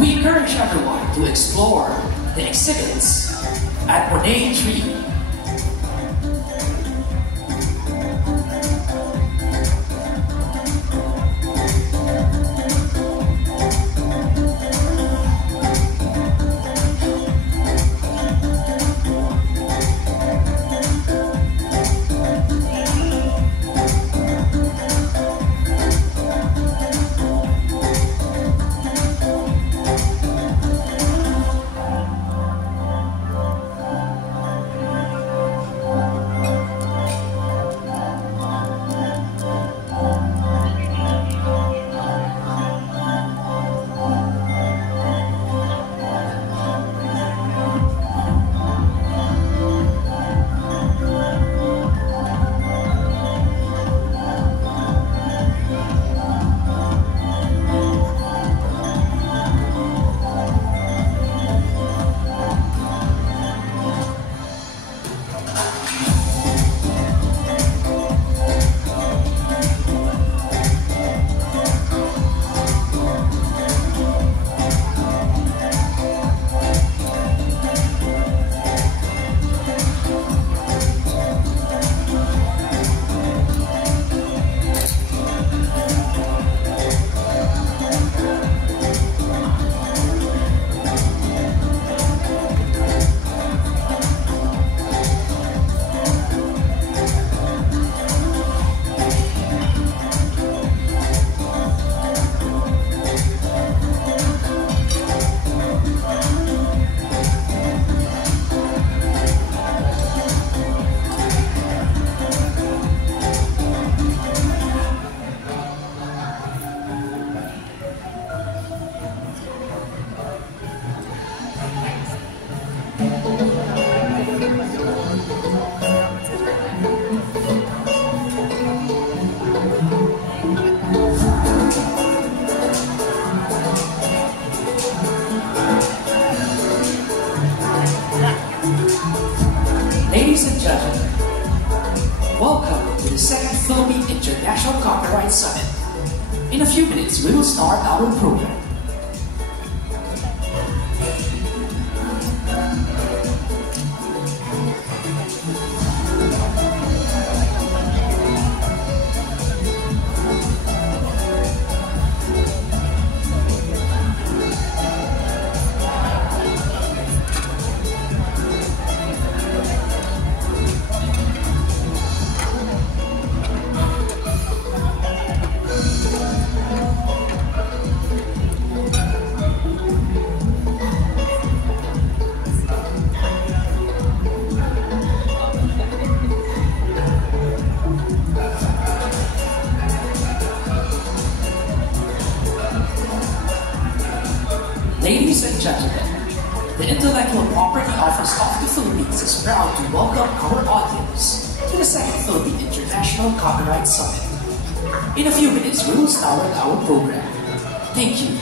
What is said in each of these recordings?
We encourage everyone to explore the exhibits at Monet 3. Ladies and gentlemen, welcome to the second Philippine International Copyright Summit. In a few minutes, we will start our program. Ladies and gentlemen, the Intellectual Property Office of the Philippines is proud to welcome our audience to the second Philippine International Copyright Summit. In a few minutes, we will start our program. Thank you.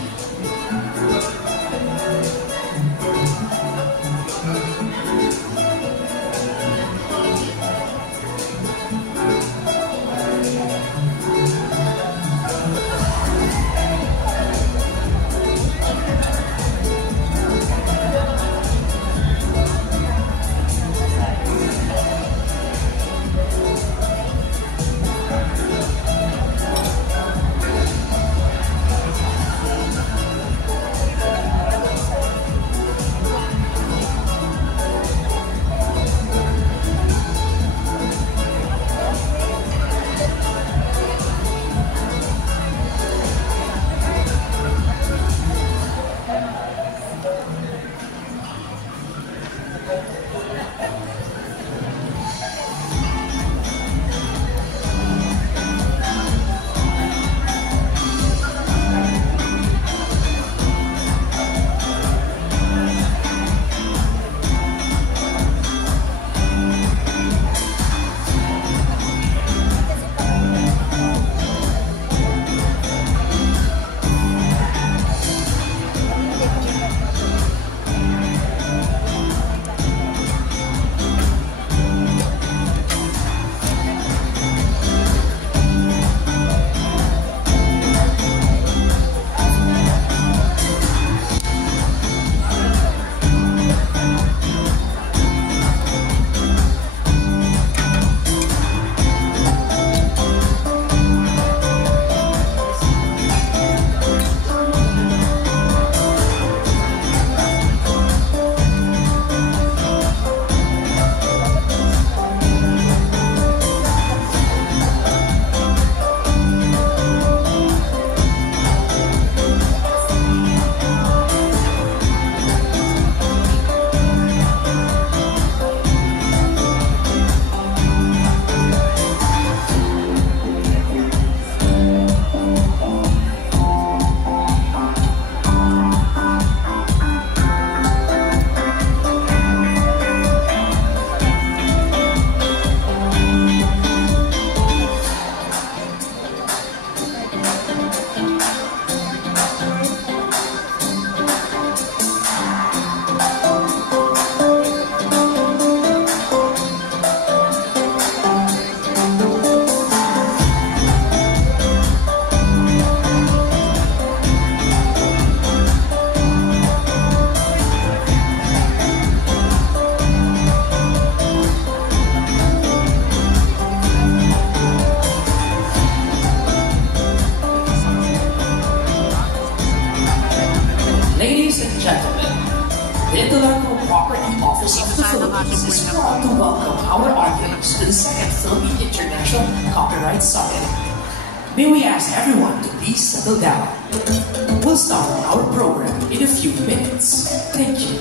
Ladies and gentlemen, the Intellectual Property Office of the Philippines is proud to welcome our audience to the second Philippine International Copyright Summit. May we ask everyone to please settle down. We'll start our program in a few minutes. Thank you.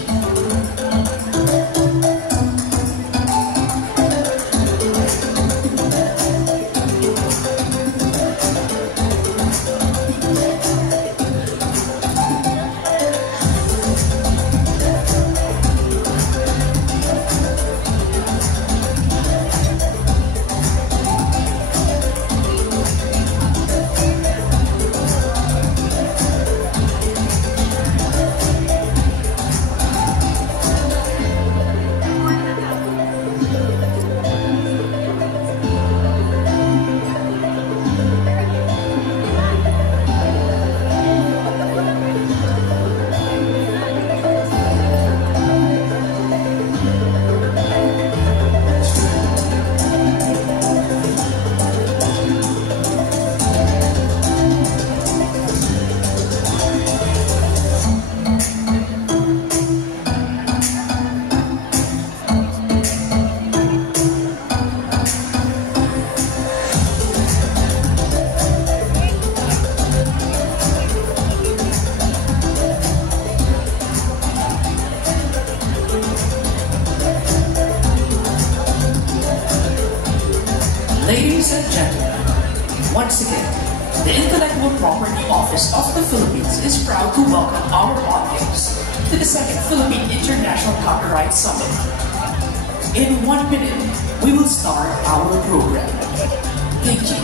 Ladies and gentlemen, once again, the Intellectual Property Office of the Philippines is proud to welcome our audience to the second Philippine International Copyright Summit. In 1 minute, we will start our program. Thank you.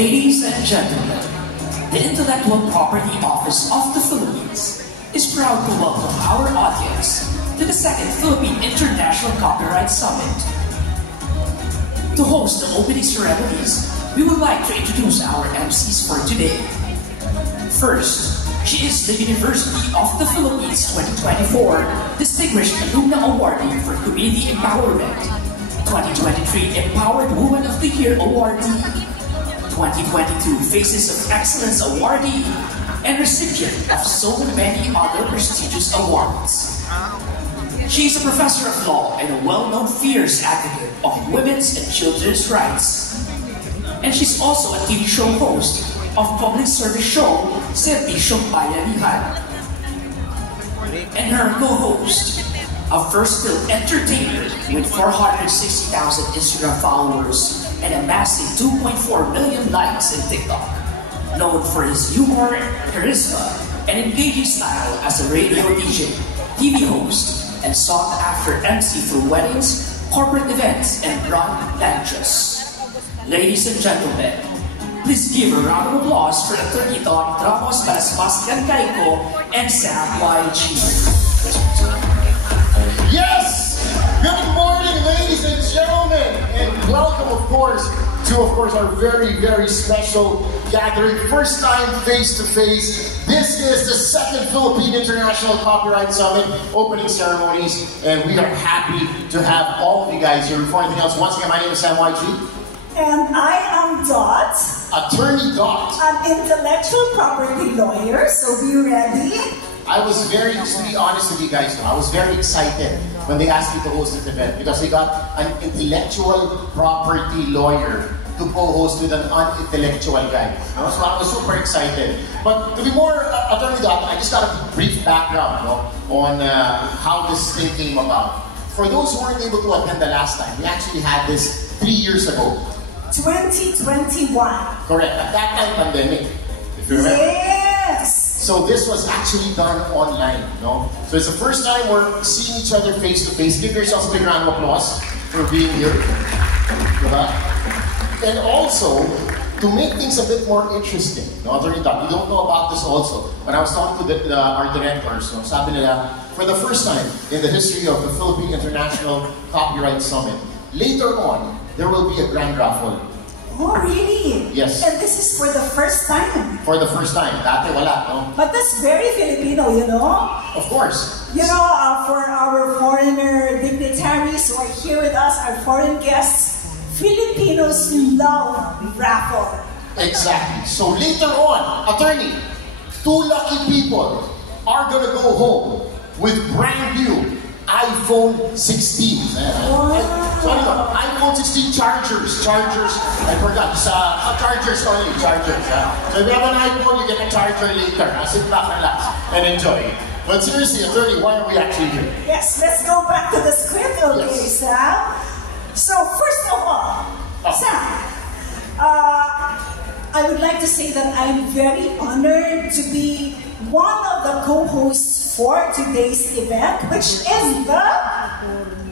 Ladies and gentlemen, the Intellectual Property Office of the Philippines is proud to welcome our audience to the second Philippine International Copyright Summit. To host the opening ceremonies, we would like to introduce our MCs for today. First, she is the University of the Philippines 2024 Distinguished Alumna Awardee for Community Empowerment, 2023 Empowered Woman of the Year Awardee, 2022 Faces of Excellence Awardee, and recipient of so many other prestigious awards. She is a professor of law and a well-known fierce advocate of women's and children's rights. And she's also a TV show host of public service show Servisyong Bayanihan. and her co-host, a versatile entertainer with 460,000 Instagram followers and a massive 2.4 million likes in TikTok. Known for his humor, charisma, and engaging style as a radio DJ, TV host, and sought-after MC for weddings, corporate events, and brand lunches. Ladies and gentlemen, please give a round of applause for Attorney Don Ramos Balaspastian Caico and Sam YG. Yes! Good morning, ladies and gentlemen, and welcome, of course, to our very, very special gathering. First time face-to-face. This is the second Philippine International Copyright Summit opening ceremonies, and we are happy to have all of you guys here. Before anything else, once again, my name is Sam YG. And I am Dot. Attorney Dot. An intellectual property lawyer, so be ready. I was to be honest with you guys, I was very excited when they asked me to host this event because they got an intellectual property lawyer to co-host with an unintellectual guy. So I was super excited. But to be more Attorney Dot, I just got a brief background on how this thing came about. For those who weren't able to attend the last time, we actually had this 3 years ago. 2021. Correct. At that time, pandemic. If you remember. Yes. So this was actually done online, So it's the first time we're seeing each other face to face. Give yourselves a big round of applause for being here. And also, to make things a bit more interesting, Attorney Dot, you don't know about this also. When I was talking to our directors, sabi nila, for the first time in the history of the Philippine International Copyright Summit, later on, there will be a grand raffle. Oh, really? Yes. And this is for the first time? For the first time. Dati wala, no? But that's very Filipino, Of course. For our foreigner dignitaries who are here with us, our foreign guests, Filipinos love raffle. Exactly. So later on, Attorney, 2 lucky people are gonna go home with brand new iPhone 16. Wow. iPhone 16 chargers. I forgot. Chargers only. Chargers. So if you have an iPhone, you get a charger later. Sit back, relax, and enjoy. But seriously, Attorney, why are we actually here? Yes, let's go back to the script, okay, Yes. Sam? So, first of all, Sam, I would like to say that I'm very honored to be one of the co-hosts for today's event, which is the...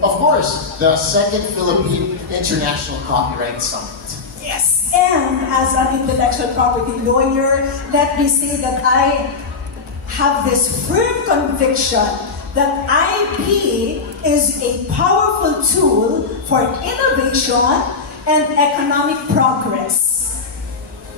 Of course, the second Philippine International Copyright Summit. Yes, and as an intellectual property lawyer, let me say that I have this firm conviction that IP is a powerful tool for innovation and economic progress,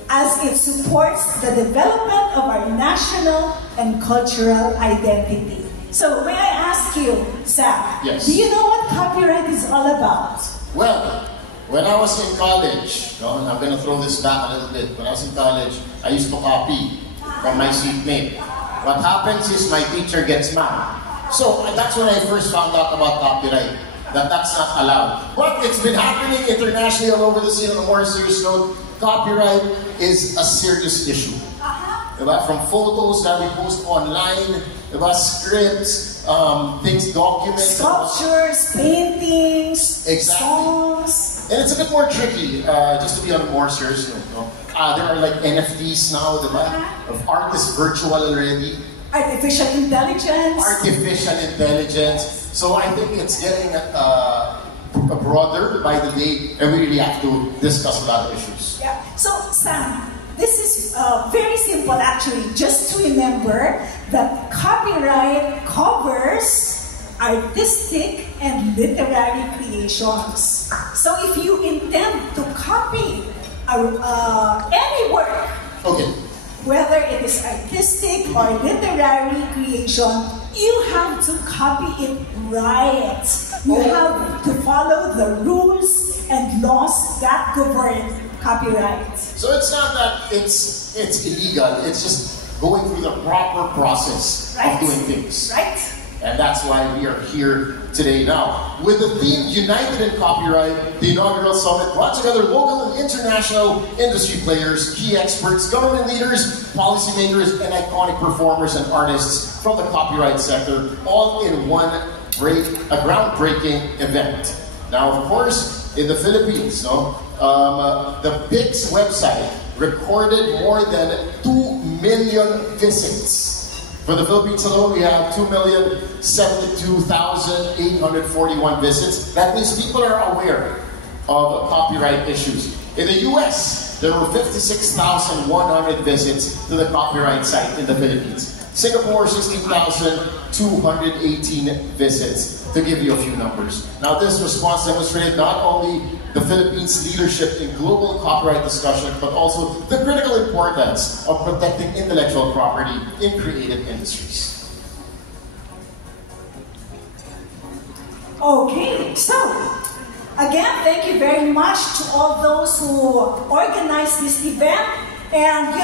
as it supports the development of our national and cultural identity. So may I ask you, Sam, Yes. do you know what copyright is all about? Well, when I was in college, and I'm going to throw this back a little bit. When I was in college, I used to copy from my seatmate. What happens is my teacher gets mad. So that's when I first found out about copyright, that's not allowed. But it's been happening internationally all over the scene on a more serious note. Copyright is a serious issue. From photos that we post online, scripts, things, documents. Sculptures, paintings, Exactly. songs. And it's a bit more tricky, just to be on a more serious note. There are like NFTs now, of art is virtual already. Artificial intelligence. Artificial intelligence. So I think it's getting broader by the day, and we really have to discuss a lot of issues. Yeah. So, Sam, this is very simple actually. Just to remember that copyright covers artistic and literary creations. So if you intend to copy any work, Okay. whether it is artistic or literary creation, you have to copy it right. You have to follow the rules and laws that govern copyright. So it's not that it's illegal, it's just going through the proper process of doing things. Right? And that's why we are here today now. With the theme United in Copyright, the inaugural summit brought together local and international industry players, key experts, government leaders, policymakers, and iconic performers and artists from the copyright sector, all in one groundbreaking event. Now, of course, in the Philippines, the PIX website recorded more than 2 million visits. For the Philippines alone, we have 2,072,841 visits. That means people are aware of copyright issues. In the US, there were 56,100 visits to the copyright site in the Philippines. Singapore, 16,218 visits, to give you a few numbers. Now, this response demonstrated not only the Philippines' leadership in global copyright discussion, but also the critical importance of protecting intellectual property in creative industries. Okay, so again, thank you very much to all those who organized this event. And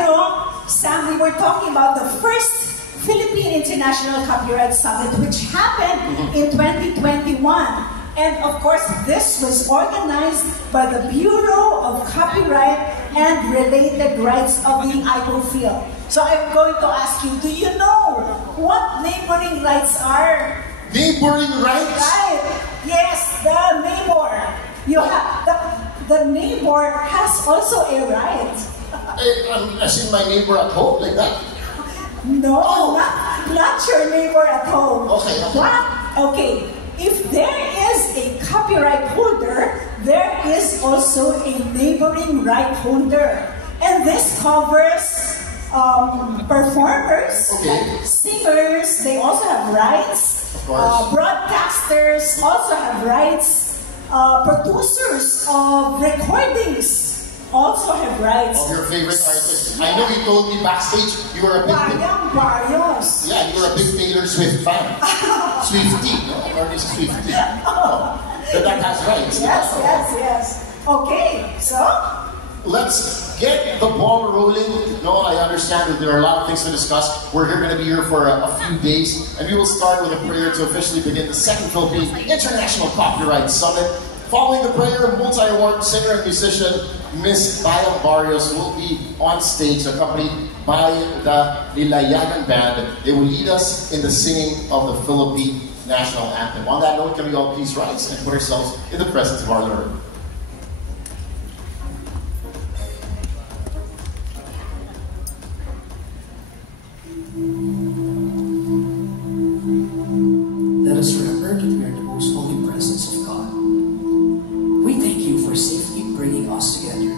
Sam, we were talking about the first Philippine International Copyright Summit, which happened in 2021. And of course, this was organized by the Bureau of Copyright and Related Rights of the IPO field. So I'm going to ask you, do you know what neighboring rights are? Neighboring rights? Right. Yes, the neighbor. You have the neighbor has also a right. As in my neighbor at home, like that? No, not your neighbor at home. Okay. What? Okay. If there is a copyright holder, there is also a neighboring right holder. And this covers performers, singers, they also have rights. Broadcasters also have rights. Producers of recordings also have rights. Of your favorite artist. I know you told me backstage you were a big Yeah, you were a big Taylor Swift fan. Swiftie, no? Artist Swiftie. But that has rights. Yes. Okay, so let's get the ball rolling. No, I understand that there are a lot of things to discuss. We're going to be here for a few days, and we will start with a prayer to officially begin the second Philippine International Copyright Summit. Following the prayer, multi-award singer and musician Miss Bayang Barrios will be on stage, accompanied by the Nilayagan Band. They will lead us in the singing of the Philippine National Anthem. On that note, can we all please rise and put ourselves in the presence of our Lord. Let us remember that we are in the most holy presence of God. We thank you for safely bringing us together,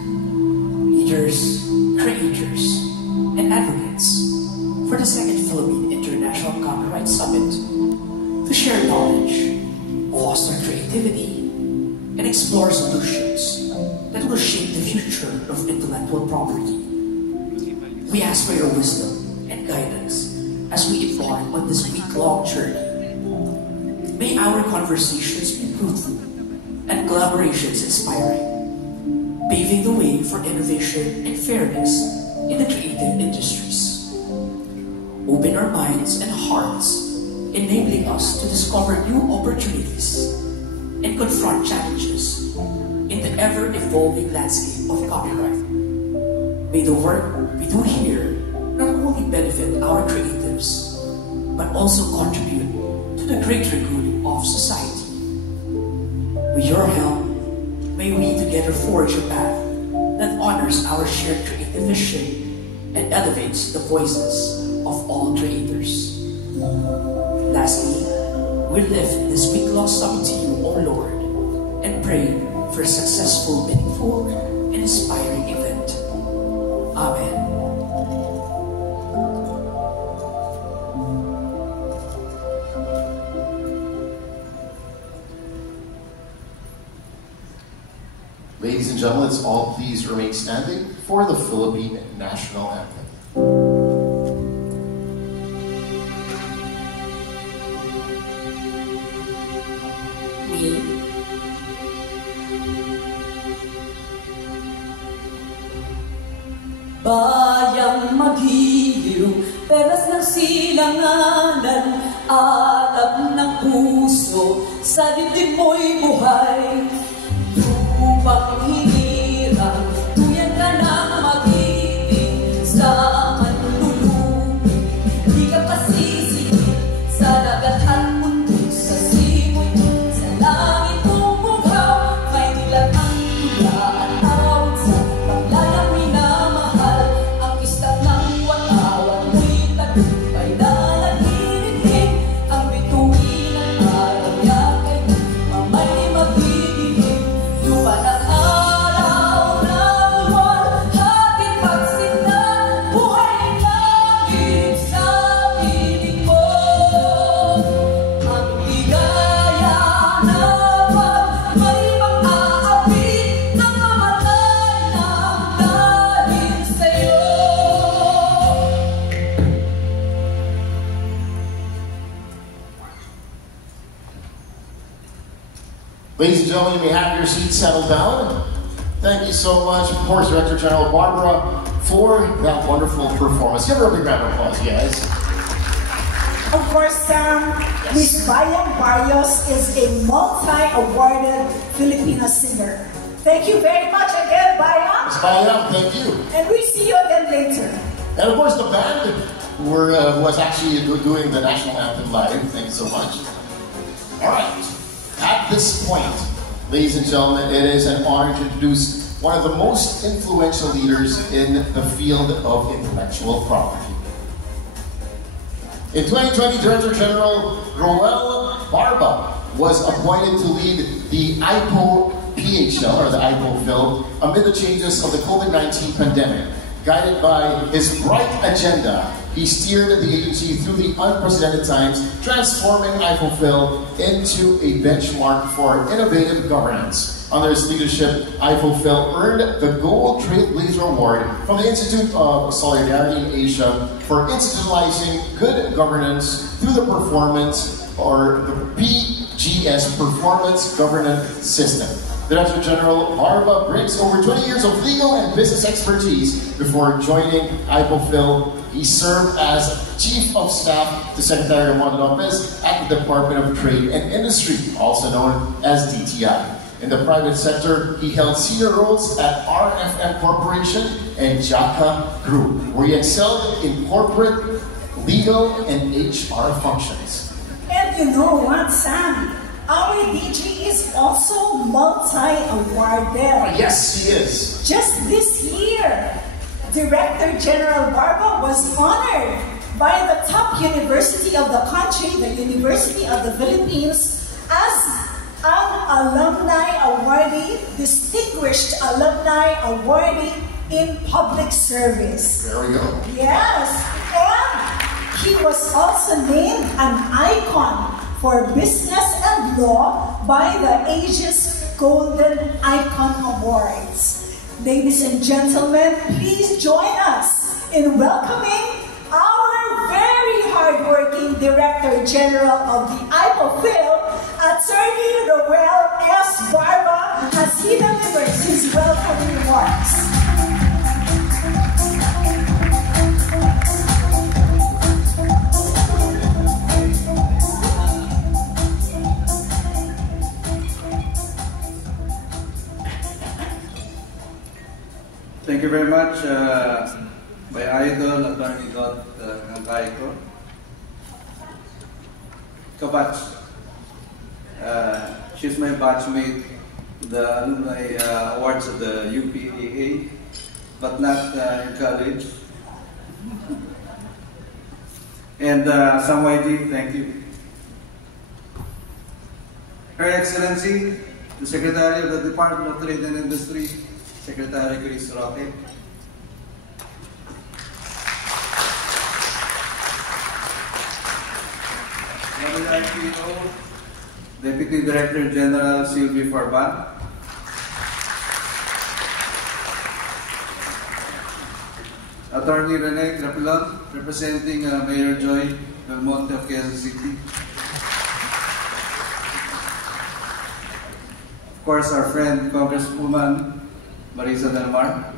leaders, creators, and advocates for the second Philippine International Copyright Summit to share knowledge, foster creativity, and explore solutions that will shape the future of intellectual property. We ask for your wisdom and guidance as we embark on this week-long journey. May our conversations be fruitful and collaborations inspiring, paving the way for innovation and fairness in the creative industries. Open our minds and hearts, enabling us to discover new opportunities and confront challenges in the ever-evolving landscape of copyright. May the work we do here not only benefit our creatives, but also contribute to the greater good of society. With your help, may we together forge a path that honors our shared creative vision and elevates the voices of all creators. Lastly, we lift this week-long summit to you, O Lord, and pray for a successful, meaningful, and inspiring event. Amen. Ladies and gentlemen, let's all please remain standing for the Philippine National Anthem. Bayang maghiliw, peras ng silanganan, at Pangarap ng puso sa dibdib mo'y buhay. Lupang hinirang, tuyan ka nang mag-ibig sa manlulubi. Di ka pasisingin sa dagatan mundo, sa simoy, sa langit mong bugaw. May dilat ang tula at tawag sa paglalaki na mahal. Ang istak ng watawan mo'y tagumpay na nagdirindig. Ang bituin ng araw niya kay mamay magdidilig. Lupa ng araw na luwal, hatid pagsinta, buhay langit sa piling mo. Ang ligaya na pag may mang-aapit na mamatay ng dahil sa'yo. Ladies and gentlemen, you may have your seats settled down. Thank you so much, of course, Director General Barbara, for that wonderful performance. Give her a big round of applause, guys. Of course, Miss Bayang Barrios is a multi-awarded Filipino singer. Thank you very much again, Bayang. Ms. Bayang, thank you. And we see you again later. And of course, the band who was actually doing the national anthem live. Thank you so much. All right. At this point, ladies and gentlemen, it is an honor to introduce one of the most influential leaders in the field of intellectual property. In 2020, Director General Roel Barba was appointed to lead the IPO PHL, or the IPO Phil, amid the changes of the COVID-19 pandemic. Guided by his bright agenda, he steered the agency through the unprecedented times, transforming IFOFIL into a benchmark for innovative governance. Under his leadership, IFOFIL earned the Gold Trailblazer Award from the Institute of Solidarity in Asia for institutionalizing good governance through the performance, or the PGS Performance Governance System. Director General Barba brings over 20 years of legal and business expertise. Before joining IPOFIL, he served as Chief of Staff to Secretary Ramon Lopez at the Department of Trade and Industry, also known as DTI. In the private sector, he held senior roles at RFM Corporation and Jaka Group, where he excelled in corporate, legal, and HR functions. And you know what, Sam? Our DG is also multi-awarded. Yes, he is. Just this year, Director General Barba was honored by the top university of the country, the University of the Philippines, as an alumni awardee, distinguished alumni awardee in public service. There we go. Yes, and he was also named an icon for business and law by the Asia's Golden Icon Awards. Ladies and gentlemen, please join us in welcoming our very hardworking Director General of the IPOFIL, Attorney Roel S. Barba, as he delivers his welcoming remarks. Thank you very much, my idol, Attorney Dot Angkaiko. Butch. She's my batchmate, the alumni awards of the UPAA, but not in college. And Sam YG, thank you. Her Excellency, the Secretary of the Department of Trade and Industry, Secretary Chris Roque. Archivido, Deputy Director General Sylvie Farban. Attorney Rene Grapilon, representing Mayor Joy Del Monte of Quezon City. Of course, our friend Congresswoman Marisa Del Mar.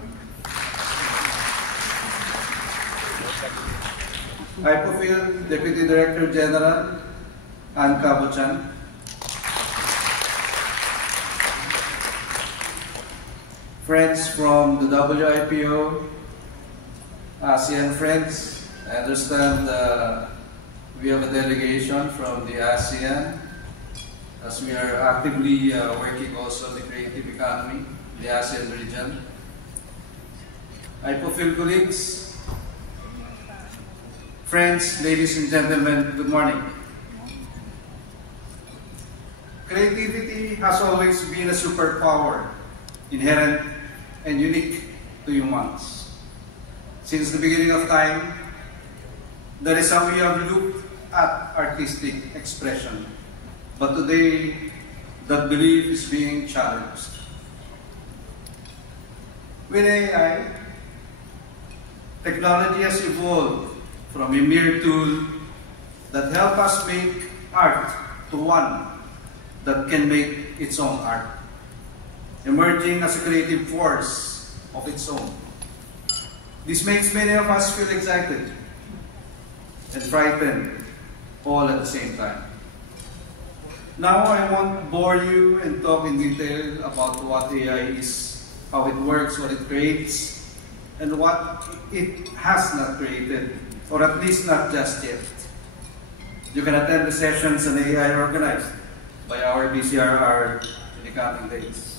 IPOFIL Deputy Director General Butch, friends from the WIPO, ASEAN friends. I understand we have a delegation from the ASEAN, as we are actively working also on the creative economy, the ASEAN region. IPOFIL colleagues, friends, ladies and gentlemen, good morning. Creativity has always been a superpower, inherent and unique to humans. Since the beginning of time, that is how we have looked at artistic expression. But today, that belief is being challenged. With AI, technology has evolved from a mere tool that helps us make art to one that can make its own art, emerging as a creative force of its own. This makes many of us feel excited and frightened all at the same time. Now I won't bore you and talk in detail about what AI is, how it works, what it creates, and what it has not created, or at least not just yet. You can attend the sessions on AI organized by our BCRR in the coming days.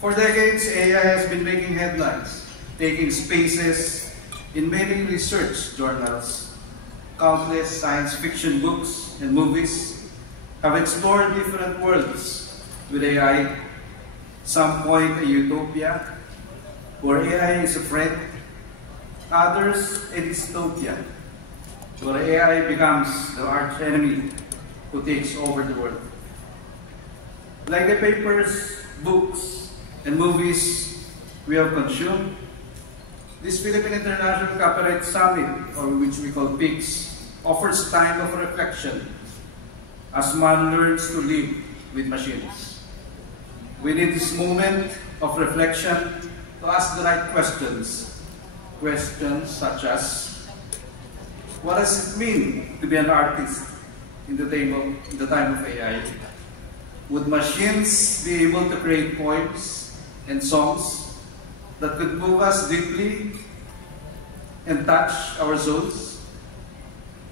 For decades, AI has been making headlines, taking spaces in many research journals. Countless science fiction books and movies have explored different worlds with AI. Some point a utopia, where AI is a friend. Others, a dystopia, where AI becomes the arch enemy who takes over the world. Like the papers, books, and movies we have consumed, this Philippine International Copyright Summit, or which we call PICS, offers time of reflection as man learns to live with machines. We need this moment of reflection to ask the right questions. Questions such as, what does it mean to be an artist in the time of AI? Would machines be able to create poems and songs that could move us deeply and touch our souls?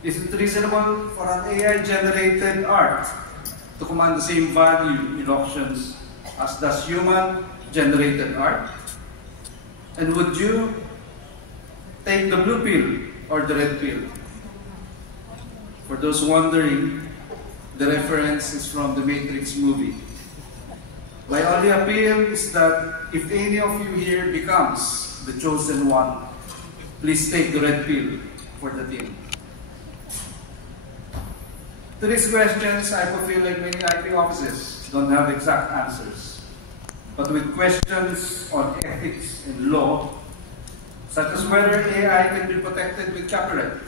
Is it reasonable for an AI-generated art to command the same value in auctions as does human-generated art? And would you take the blue pill or the red pill? For those wondering, the reference is from the Matrix movie. My only appeal is that if any of you here becomes the chosen one, please take the red pill for the team. To these questions, I feel like many IT offices don't have exact answers. But with questions on ethics and law, such as whether AI can be protected with copyright,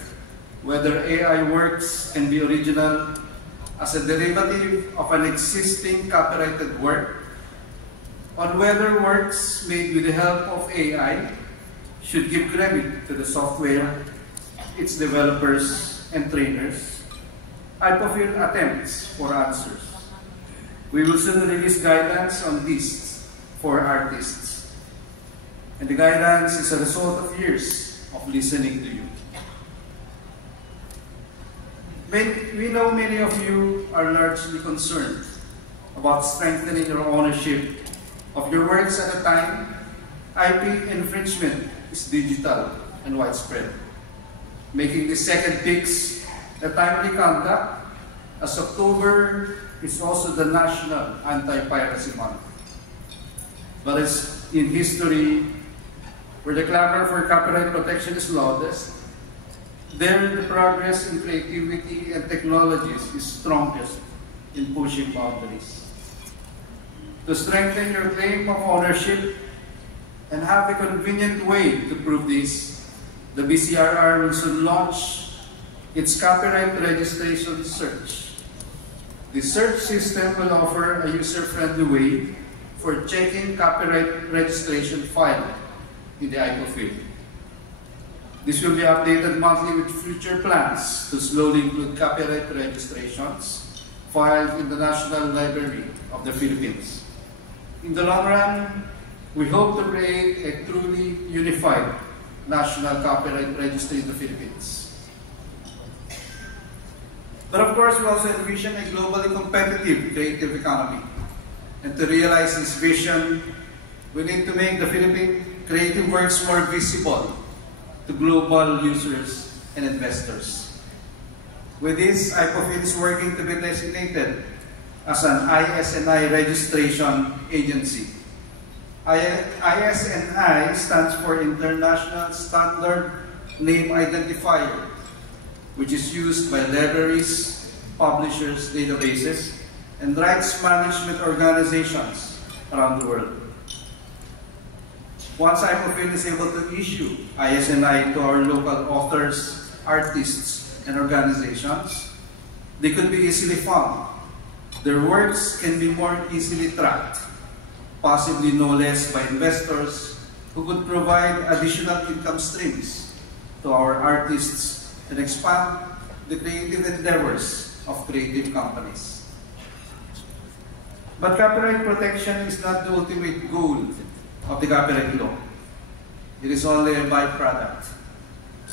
whether AI works can be original as a derivative of an existing copyrighted work, on whether works made with the help of AI should give credit to the software, its developers and trainers, IPOFIL attempts for answers. We will soon release guidance on this for artists. And the guidance is a result of years of listening to you. We know many of you are largely concerned about strengthening your ownership of your works at a time IP infringement is digital and widespread, making the second PICS a timely conduct, as October is also the National Anti-Piracy Month. But as in history, where the clamor for copyright protection is loudest, there the progress in creativity and technologies is strongest in pushing boundaries. To strengthen your claim of ownership and have a convenient way to prove this, the BCRR will soon launch its copyright registration search. The search system will offer a user-friendly way for checking copyright registration filed in the IPOFIL. This will be updated monthly with future plans to slowly include copyright registrations filed in the National Library of the Philippines. In the long run, we hope to create a truly unified national copyright registry in the Philippines. But of course, we also envision a globally competitive creative economy. And to realize this vision, we need to make the Philippine creative works more visible to global users and investors. With this, IPOFIL is working to be designated as an ISNI registration agency. ISNI stands for International Standard Name Identifier, which is used by libraries, publishers, databases, and rights management organizations around the world. Once IPOFIL is able to issue ISNI to our local authors, artists, and organizations, they could be easily found. Their works can be more easily tracked, possibly no less by investors who could provide additional income streams to our artists and expand the creative endeavors of creative companies. But copyright protection is not the ultimate goal of the copyright law. It is only a byproduct.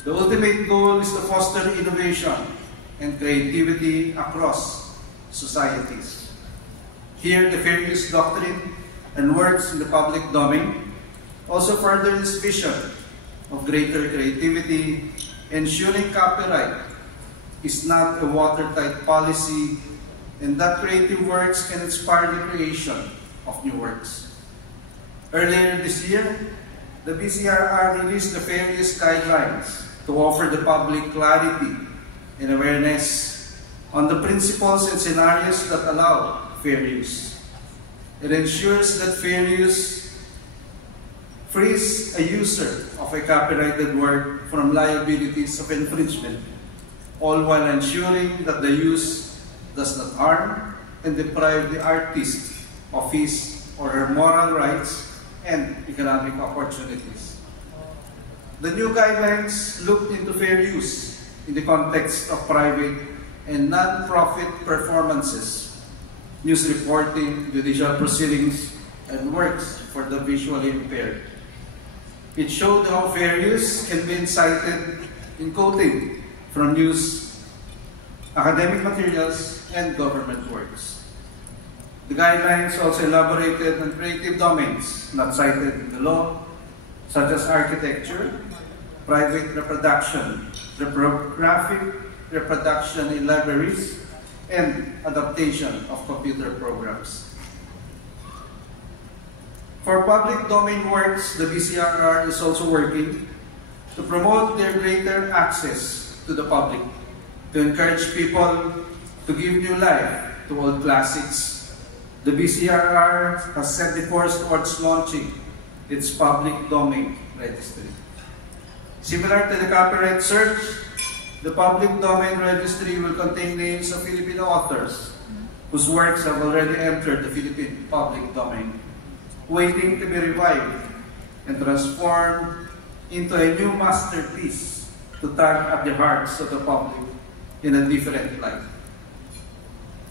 The ultimate goal is to foster innovation and creativity across societies. Here, the fair use doctrine and works in the public domain also further this vision of greater creativity, ensuring copyright is not a watertight policy and that creative works can inspire the creation of new works. Earlier this year, the BCRR released the fair use guidelines to offer the public clarity and awareness on the principles and scenarios that allow fair use. It ensures that fair use frees a user of a copyrighted work from liabilities of infringement, all while ensuring that the use does not harm and deprive the artist of his or her moral rights and economic opportunities. The new guidelines looked into fair use in the context of private and non-profit performances, news reporting, judicial proceedings, and works for the visually impaired. It showed how fair use can be incited in quoting from news, academic materials, and government works. The guidelines also elaborated on creative domains not cited in the law, such as architecture, private reproduction, reprographic reproduction in libraries, and adaptation of computer programs. For public domain works, the BCRR is also working to promote their greater access to the public, to encourage people to give new life to old classics. The BCRR has set the course towards launching its public domain registry. Similar to the copyright search, the public domain registry will contain names of Filipino authors whose works have already entered the Philippine public domain, waiting to be revived and transformed into a new masterpiece to tug at the hearts of the public in a different light.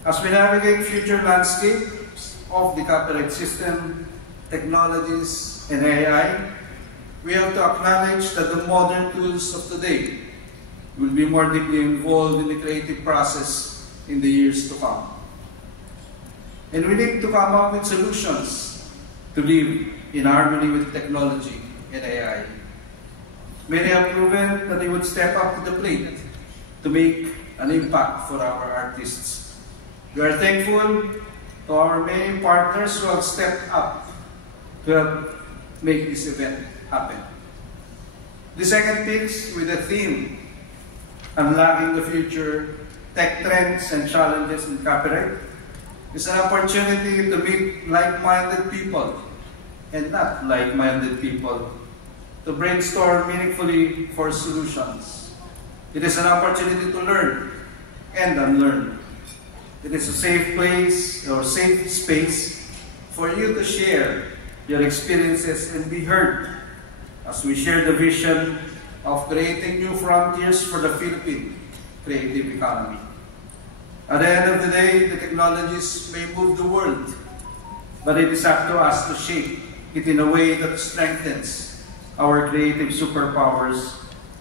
As we navigate future landscapes of the copyright system, technologies, and AI, we have to acknowledge that the modern tools of today will be more deeply involved in the creative process in the years to come. And we need to come up with solutions to live in harmony with technology and AI. Many have proven that they would step up to the plate to make an impact for our artists. We are thankful to our many partners who have stepped up to help make this event happen. The second picks with the theme, Unlocking the Future, Tech Trends and Challenges in Copyright, is an opportunity to meet like-minded people and not like-minded people, to brainstorm meaningfully for solutions. It is an opportunity to learn and unlearn. It is a safe place or safe space for you to share your experiences and be heard as we share the vision of creating new frontiers for the Philippine creative economy. At the end of the day, the technologies may move the world, but it is up to us to shape it in a way that strengthens our creative superpowers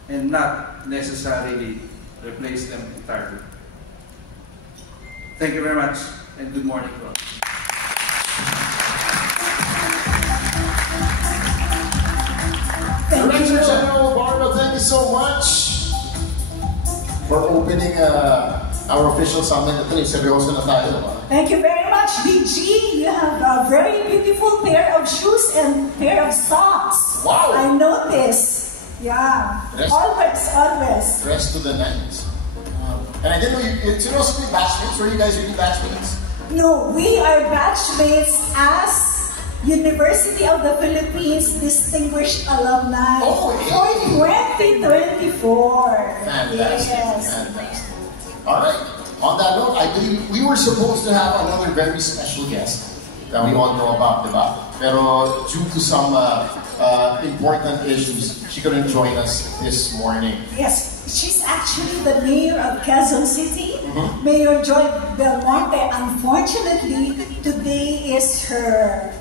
and not necessarily replace them entirely. Thank you very much, and good morning, Prof. Director General Barno, thank you so much for opening our official summit. Seryoso na tayo. Thank you very much, BG. You have a very beautiful pair of shoes and pair of socks. Wow! I noticed. Yeah. Always. Dressed to the nines. And I didn't know you supposed to be batchmates. Were you guys really batchmates? No, we are batchmates as University of the Philippines Distinguished Alumni for 2024. Fantastic. Yes. Fantastic. All right. On that note, I believe we were supposed to have another very special guest that we all know about, diba? Pero due to some important issues, she couldn't join us this morning. Yes, she's actually the mayor of Quezon City, Mayor Joy Belmonte. Unfortunately, today is her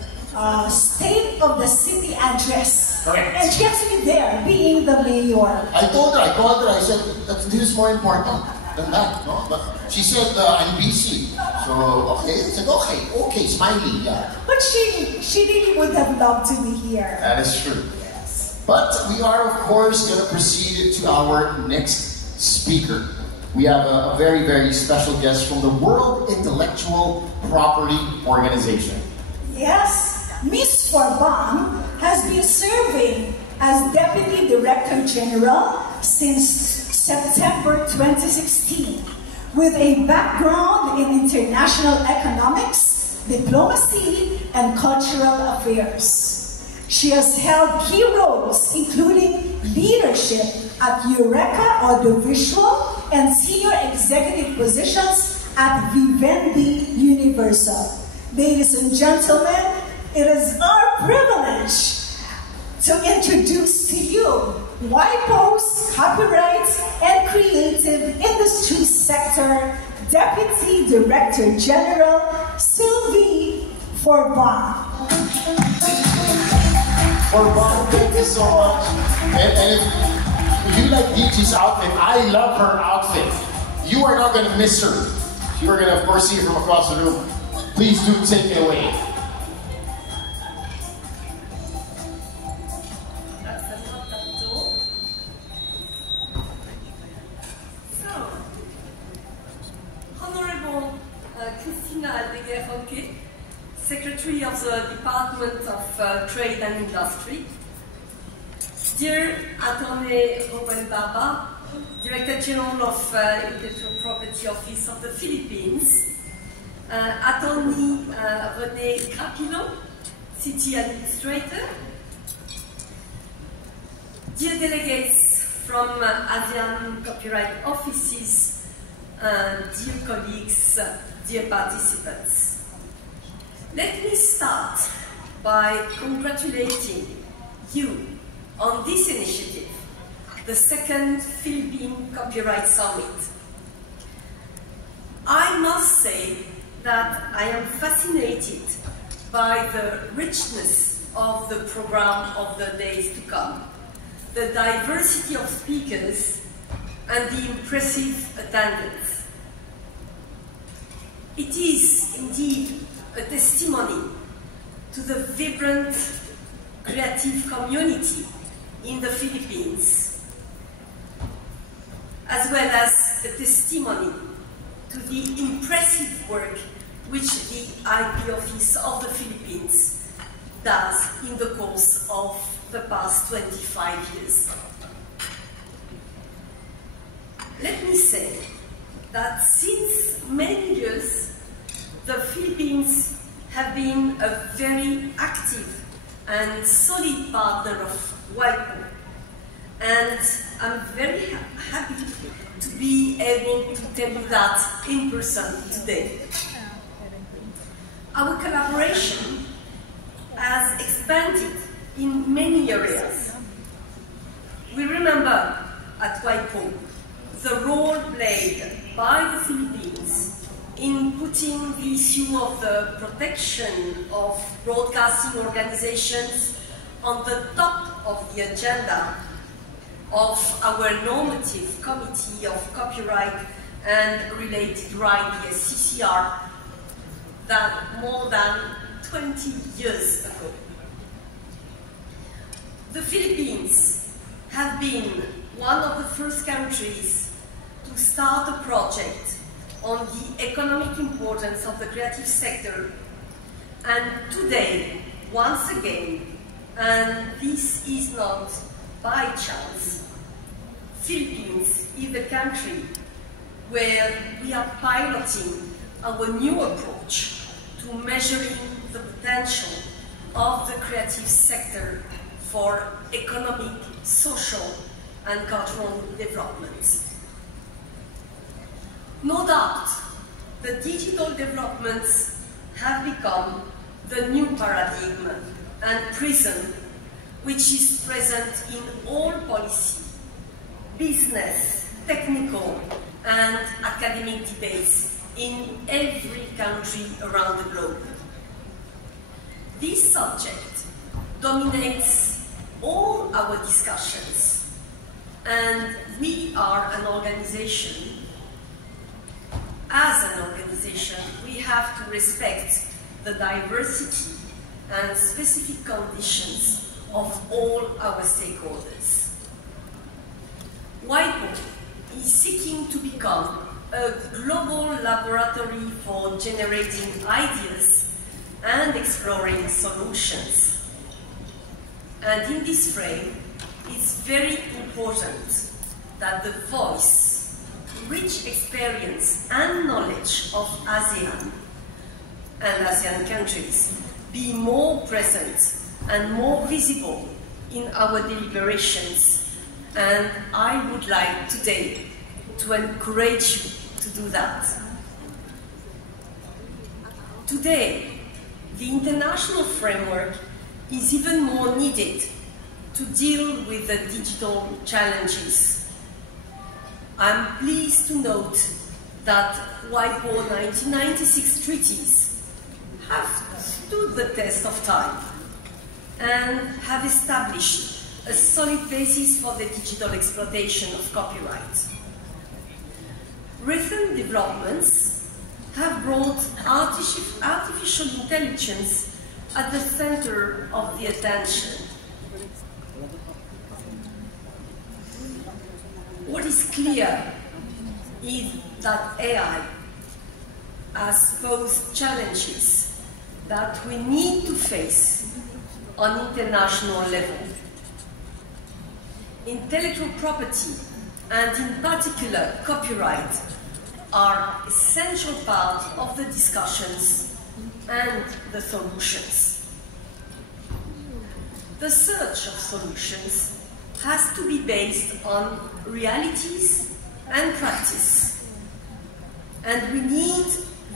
State of the City address. Correct. And she has to be there, being the mayor. I told her, I called her, I said, this is more important than that, no? But she said, I'm busy. So, okay, I said, okay, smiley, yeah. But she really would have loved to be here. That is true. Yes. But we are, of course, going to proceed to our next speaker. We have a very, very special guest from the World Intellectual Property Organization. Yes, Ms. Forban has been serving as Deputy Director General since September 2016, with a background in international economics, diplomacy, and cultural affairs. She has held key roles, including leadership at Eureka Audiovisual and senior executive positions at Vivendi Universal. Ladies and gentlemen, it is our privilege to introduce to you WIPO's Copyright and Creative Industry Sector Deputy Director General, Sylvie Forban. Forban, thank you so much. And if you like DG's outfit, I love her outfit. You are not going to miss her. You are going to, of course, see her from across the room. Please do take it away. Secretary of the Department of Trade and Industry, dear Attorney Robert Baba, Director General of Intellectual Property Office of the Philippines, Attorney René Crapilo, City Administrator, dear delegates from ASEAN Copyright Offices, dear colleagues, dear participants. Let me start by congratulating you on this initiative, the second Philippine Copyright Summit. I must say that I am fascinated by the richness of the program of the days to come, the diversity of speakers, and the impressive attendance. It is indeed a testimony to the vibrant creative community in the Philippines, as well as a testimony to the impressive work which the IP Office of the Philippines does in the course of the past 25 years. Let me say that since many years, the Philippines have been a very active and solid partner of WIPO, and I'm very happy to be able to tell you that in person today. Our collaboration has expanded in many areas. We remember at WIPO the role played by the Philippines in putting the issue of the protection of broadcasting organizations on the top of the agenda of our normative Committee of Copyright and Related Right, the CCR, that more than 20 years ago. The Philippines have been one of the first countries to start a project on the economic importance of the creative sector, and today, once again, and this is not by chance, Philippines is the country where we are piloting our new approach to measuring the potential of the creative sector for economic, social, and cultural development. No doubt, the digital developments have become the new paradigm and prism which is present in all policy, business, technical, and academic debates in every country around the globe. This subject dominates all our discussions, and we are an organization. As an organization, we have to respect the diversity and specific conditions of all our stakeholders. WIPO is seeking to become a global laboratory for generating ideas and exploring solutions. And in this frame, it's very important that the voice, rich experience and knowledge of ASEAN and ASEAN countries be more present and more visible in our deliberations. And I would like today to encourage you to do that. Today, the international framework is even more needed to deal with the digital challenges. I'm pleased to note that WIPO 1996 treaties have stood the test of time and have established a solid basis for the digital exploitation of copyright. Recent developments have brought artificial intelligence at the center of the attention. What is clear is that AI has posed challenges that we need to face on international level. Intellectual property, and in particular copyright, are essential part of the discussions and the solutions. The search of solutions has to be based on realities and practice, and we need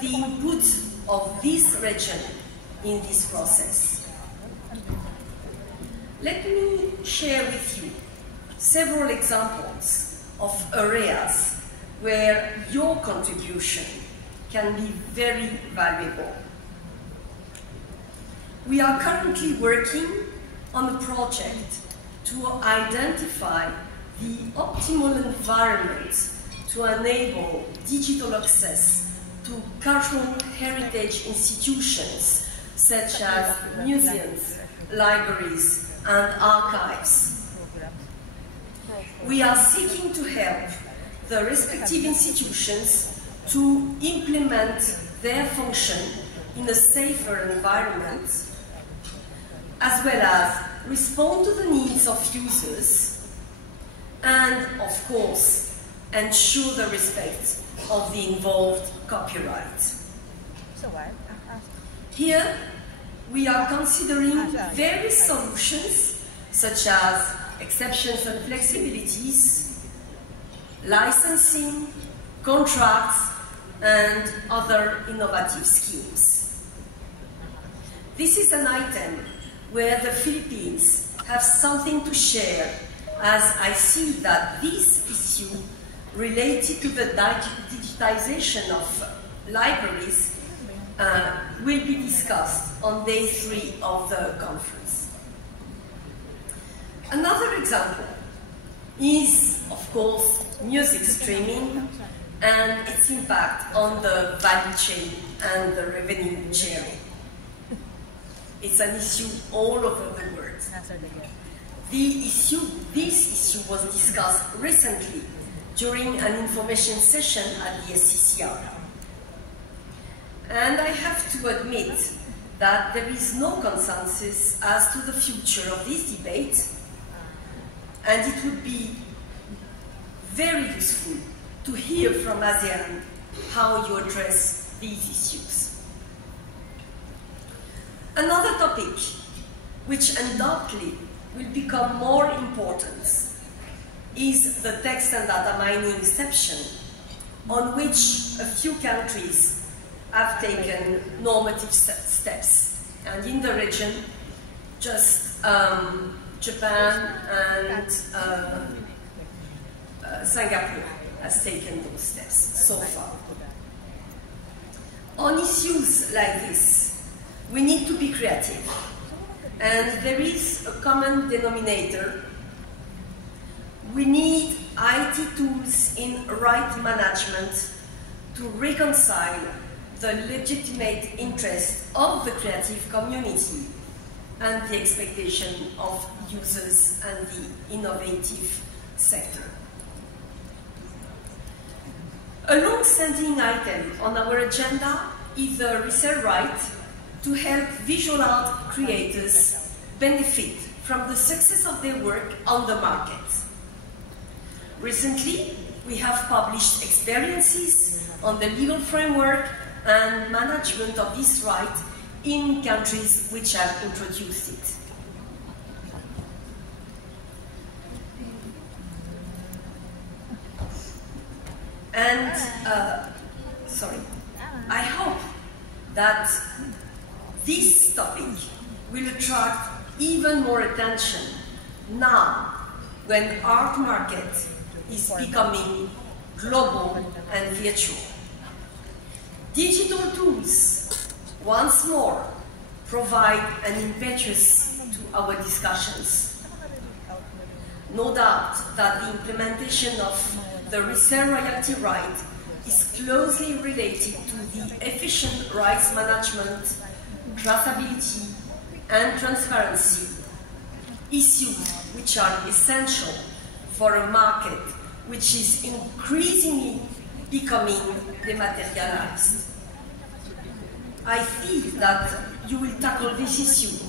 the input of this region in this process. Let me share with you several examples of areas where your contribution can be very valuable. We are currently working on a project to identify the optimal environment to enable digital access to cultural heritage institutions such as museums, libraries, and archives. We are seeking to help the respective institutions to implement their function in a safer environment, as well as respond to the needs of users, and, of course, ensure the respect of the involved copyright. Here, we are considering various solutions, such as exceptions and flexibilities, licensing, contracts, and other innovative schemes. This is an item where the Philippines have something to share as I see that this issue related to the digitization of libraries will be discussed on day 3 of the conference. Another example is, of course, music streaming and its impact on the value chain and the revenue sharing. It's an issue all over the world. This issue was discussed recently during an information session at the SCCR. And I have to admit that there is no consensus as to the future of this debate, and it would be very useful to hear from ASEAN how you address these issues. Another topic which undoubtedly will become more important is the text and data mining exception, on which a few countries have taken normative steps. And in the region, just Japan and Singapore has taken those steps so far. On issues like this, we need to be creative. And there is a common denominator. We need IT tools in right management to reconcile the legitimate interest of the creative community and the expectation of users and the innovative sector. A long-standing item on our agenda is the resale right to help visual art creators benefit from the success of their work on the market. Recently, we have published experiences on the legal framework and management of this right in countries which have introduced it. And, I hope that this topic will attract even more attention now when art market is becoming global and virtual. Digital tools, once more, provide an impetus to our discussions. No doubt that the implementation of the resale royalty right is closely related to the efficient rights management, traceability, and transparency, issues which are essential for a market which is increasingly becoming dematerialized. I feel that you will tackle this issue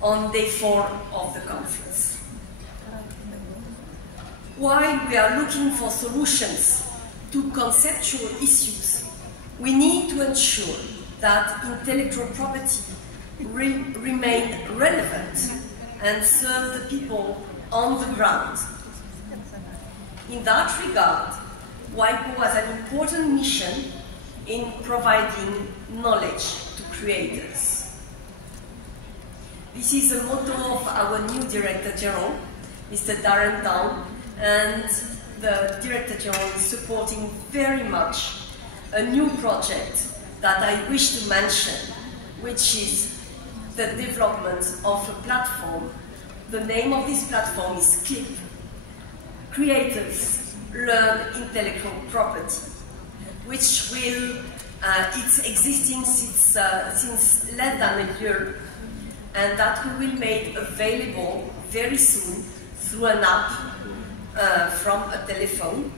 on day 4 of the conference. While we are looking for solutions to conceptual issues, we need to ensure that intellectual property remain relevant and serve the people on the ground. In that regard, WIPO has an important mission in providing knowledge to creators. This is the motto of our new Director General, Mr. Darren Town, and the Director General is supporting very much a new project that I wish to mention, which is the development of a platform. The name of this platform is CLIP. Creators Learn Intellectual Property, which will, it's existing since less than a year, and that will be made available very soon through an app from a telephone,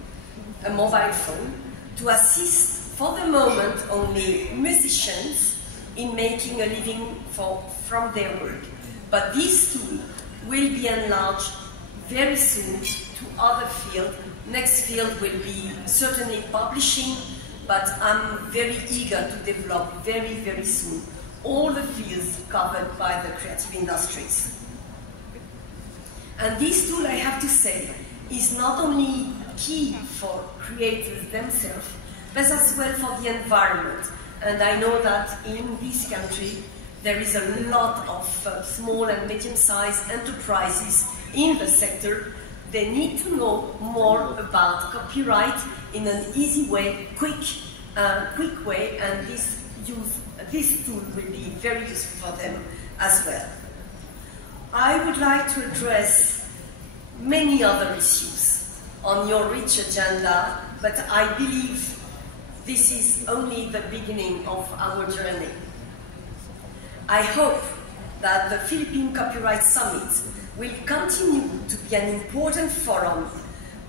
a mobile phone, to assist for the moment only musicians in making a living from their work. But this tool will be enlarged very soon to other fields. Next field will be certainly publishing, but I'm very eager to develop very, very soon all the fields covered by the creative industries. And this tool, I have to say, is not only key for creators themselves, but as well for the environment. And I know that in this country, there is a lot of small and medium-sized enterprises in the sector they need to know more about copyright in an easy way, quick way, and this tool will be very useful for them as well. I would like to address many other issues on your rich agenda, but I believe this is only the beginning of our journey. I hope that the Philippine Copyright Summit will continue to be an important forum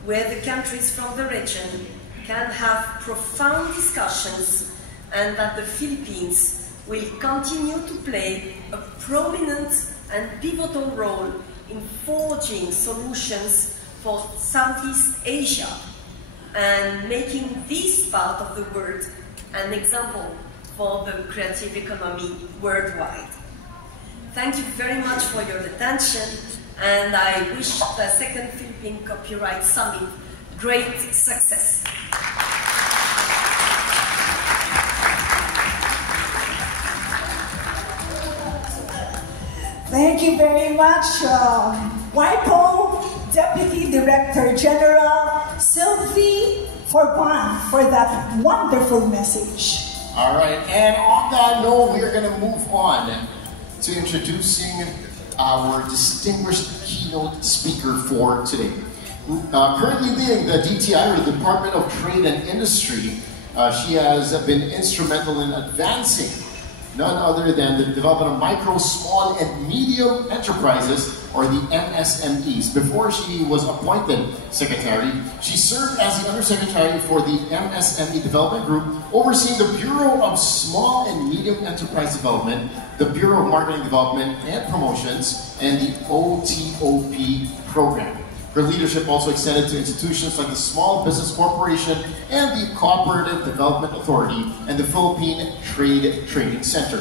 where the countries from the region can have profound discussions, and that the Philippines will continue to play a prominent and pivotal role in forging solutions for Southeast Asia and making this part of the world an example for the creative economy worldwide. Thank you very much for your attention, and I wish the second Philippine Copyright Summit great success. Thank you very much, WIPO Deputy Director General Sylvie Forban, for that wonderful message. All right, and on that note, we are going to move on to introducing our distinguished keynote speaker for today. Currently leading the DTI, or the Department of Trade and Industry, she has been instrumental in advancing none other than the development of micro, small, and medium enterprises, or the MSMEs. Before she was appointed secretary, she served as the undersecretary for the MSME Development Group, overseeing the Bureau of Small and Medium Enterprise Development, the Bureau of Marketing Development and Promotions, and the OTOP program. Her leadership also extended to institutions like the Small Business Corporation and the Cooperative Development Authority and the Philippine Trade Training Center,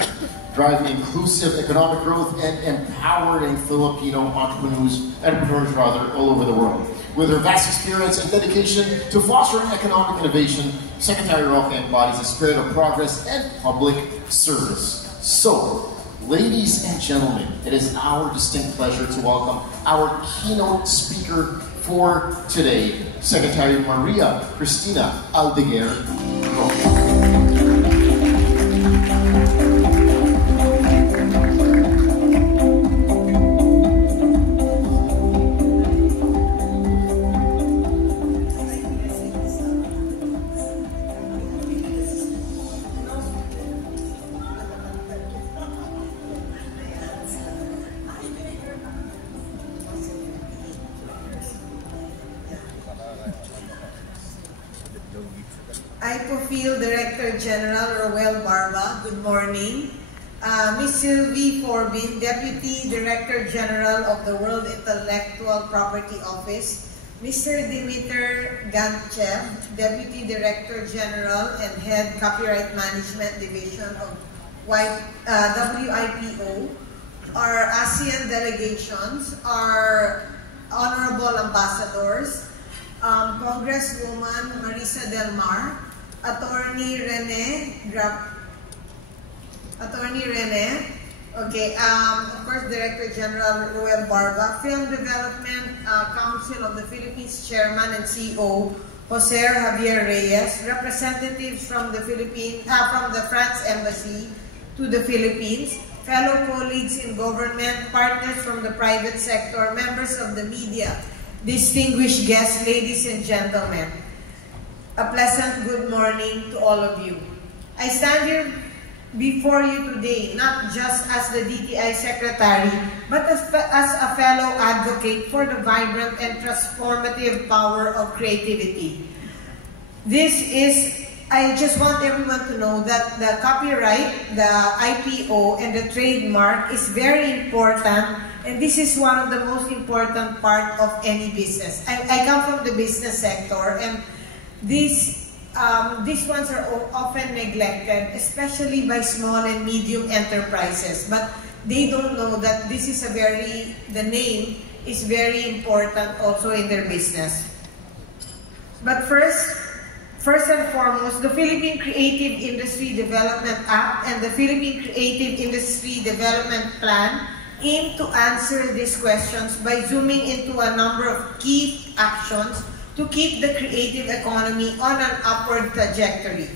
driving inclusive economic growth and empowering Filipino entrepreneurs all over the world. With her vast experience and dedication to fostering economic innovation, Secretary Roque embodies a spirit of progress and public service. So, ladies and gentlemen, it is our distinct pleasure to welcome our keynote speaker for today, Secretary Maria Cristina Aldeguer. Director General Roel Barba, good morning. Ms. Sylvie Forbin, Deputy Director General of the World Intellectual Property Office. Mr. Dimitar Gantchev, Deputy Director General and Head Copyright Management Division of WIPO. Our ASEAN delegations, our Honorable Ambassadors, Congresswoman Marisa Del Mar, Attorney Rene, of course, Director General Roel Barba, Film Development Council of the Philippines Chairman and CEO Jose Javier Reyes, representatives from the from the France Embassy to the Philippines, fellow colleagues in government, partners from the private sector, members of the media, distinguished guests, ladies and gentlemen. A pleasant good morning to all of you. I stand here before you today, not just as the DTI Secretary, but as a fellow advocate for the vibrant and transformative power of creativity. I just want everyone to know that the copyright, the IPO, and the trademark is very important, and this is one of the most important part of any business. I come from the business sector, and these ones are often neglected, especially by small and medium enterprises. But they don't know that this is the name is very important also in their business. But first and foremost, the Philippine Creative Industry Development Act and the Philippine Creative Industry Development Plan aim to answer these questions by zooming into a number of key actions to keep the creative economy on an upward trajectory.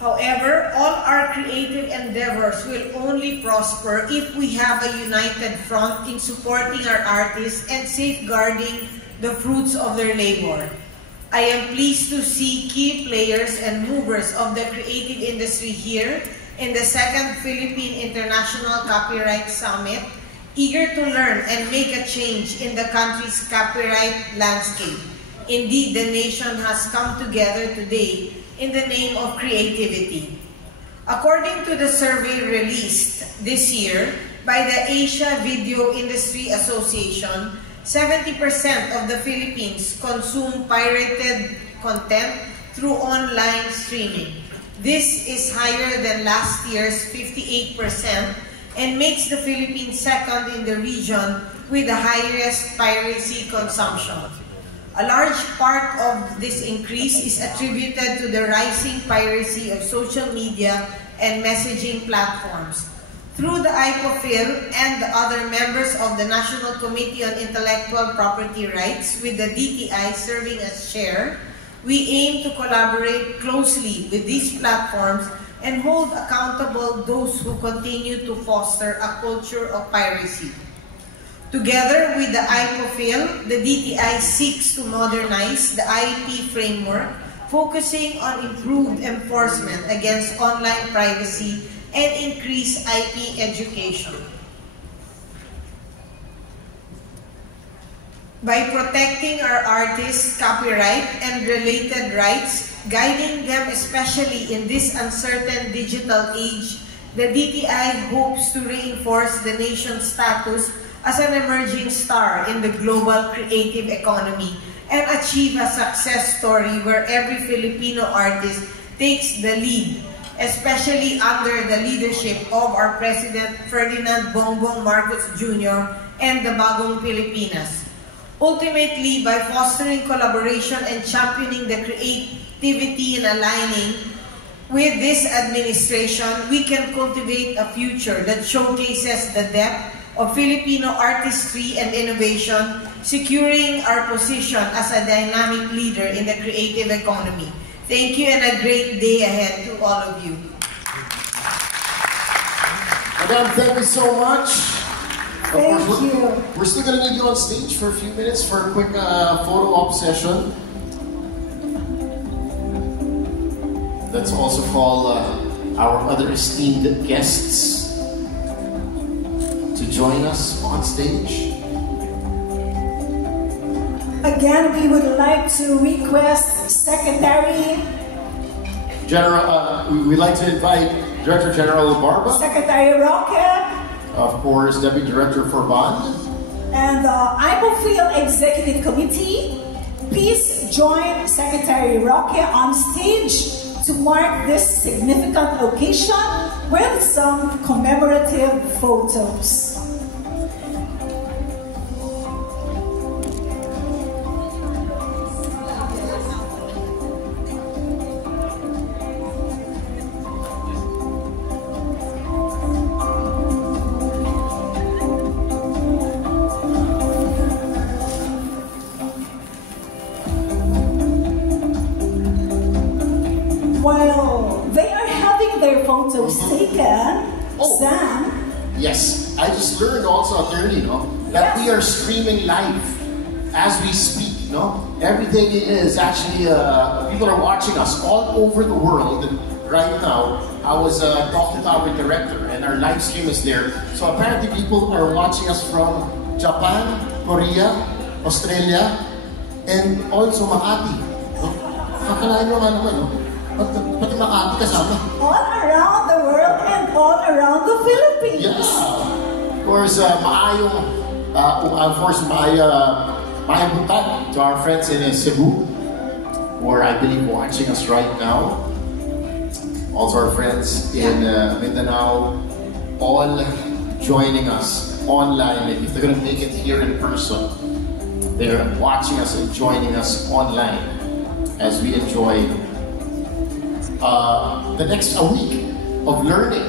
However, all our creative endeavors will only prosper if we have a united front in supporting our artists and safeguarding the fruits of their labor. I am pleased to see key players and movers of the creative industry here in the second Philippine International Copyright Summit, eager to learn and make a change in the country's copyright landscape. Indeed, the nation has come together today in the name of creativity. According to the survey released this year by the Asia Video Industry Association, 70% of the Philippines consume pirated content through online streaming. This is higher than last year's 58% and makes the Philippines second in the region with the highest piracy consumption. A large part of this increase is attributed to the rising piracy of social media and messaging platforms. Through the IPOPHIL and the other members of the National Committee on Intellectual Property Rights, with the DTI serving as chair, we aim to collaborate closely with these platforms and hold accountable those who continue to foster a culture of piracy. Together with the IPOPHIL, the DTI seeks to modernize the IP framework, focusing on improved enforcement against online privacy and increased IP education. By protecting our artists' copyright and related rights, guiding them especially in this uncertain digital age, the DTI hopes to reinforce the nation's status as an emerging star in the global creative economy and achieve a success story where every Filipino artist takes the lead, especially under the leadership of our President Ferdinand Bongbong Marcos Jr. and the Bagong Pilipinas. Ultimately, by fostering collaboration and championing the creativity and aligning with this administration, we can cultivate a future that showcases the depth of Filipino artistry and innovation, securing our position as a dynamic leader in the creative economy. Thank you and a great day ahead to all of you. Madam, thank you so much. Thank you. We're still going to need you on stage for a few minutes for a quick photo op session. Let's also call our other esteemed guests to join us on stage. Again, we would like to request Secretary General, we'd like to invite Director General Barba, Secretary Roque, of course, Deputy Director for Bond, and the IPOPHIL Executive Committee. Please join Secretary Roque on stage to mark this significant occasion with some commemorative photos. While they are having their photos taken, Sam? Yes, I just learned also, attorney, that we are streaming live as we speak, Everything is actually, people are watching us all over the world right now. I was talking to our director and our live stream is there. So apparently people are watching us from Japan, Korea, Australia, and also Makati. Kakalain mo nga naman, Pati Makati kasama. All around the world and all around the Philippines. Yes. Of course, maayong buntag to our friends in Cebu, who are, I believe, watching us right now. Also our friends in Mindanao, all joining us online. If they're going to make it here in person, they're watching us and joining us online as we enjoy the next week of learning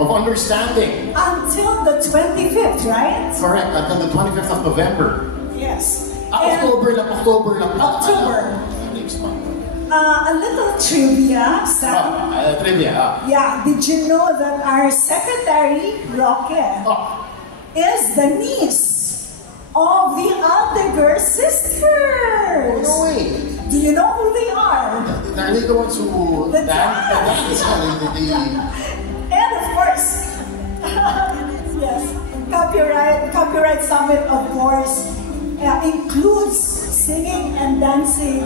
of understanding. Until the 25th, right? Correct, until the 25th of November. Yes. October lang. October. Next month. A little trivia, Sam. Trivia. Yeah, did you know that our secretary, Roque, is the niece of the Aldegar sisters? No way. Do you know who they are? Are they the ones who The dance? And of course, yes, Copyright Summit, of course, includes singing and dancing.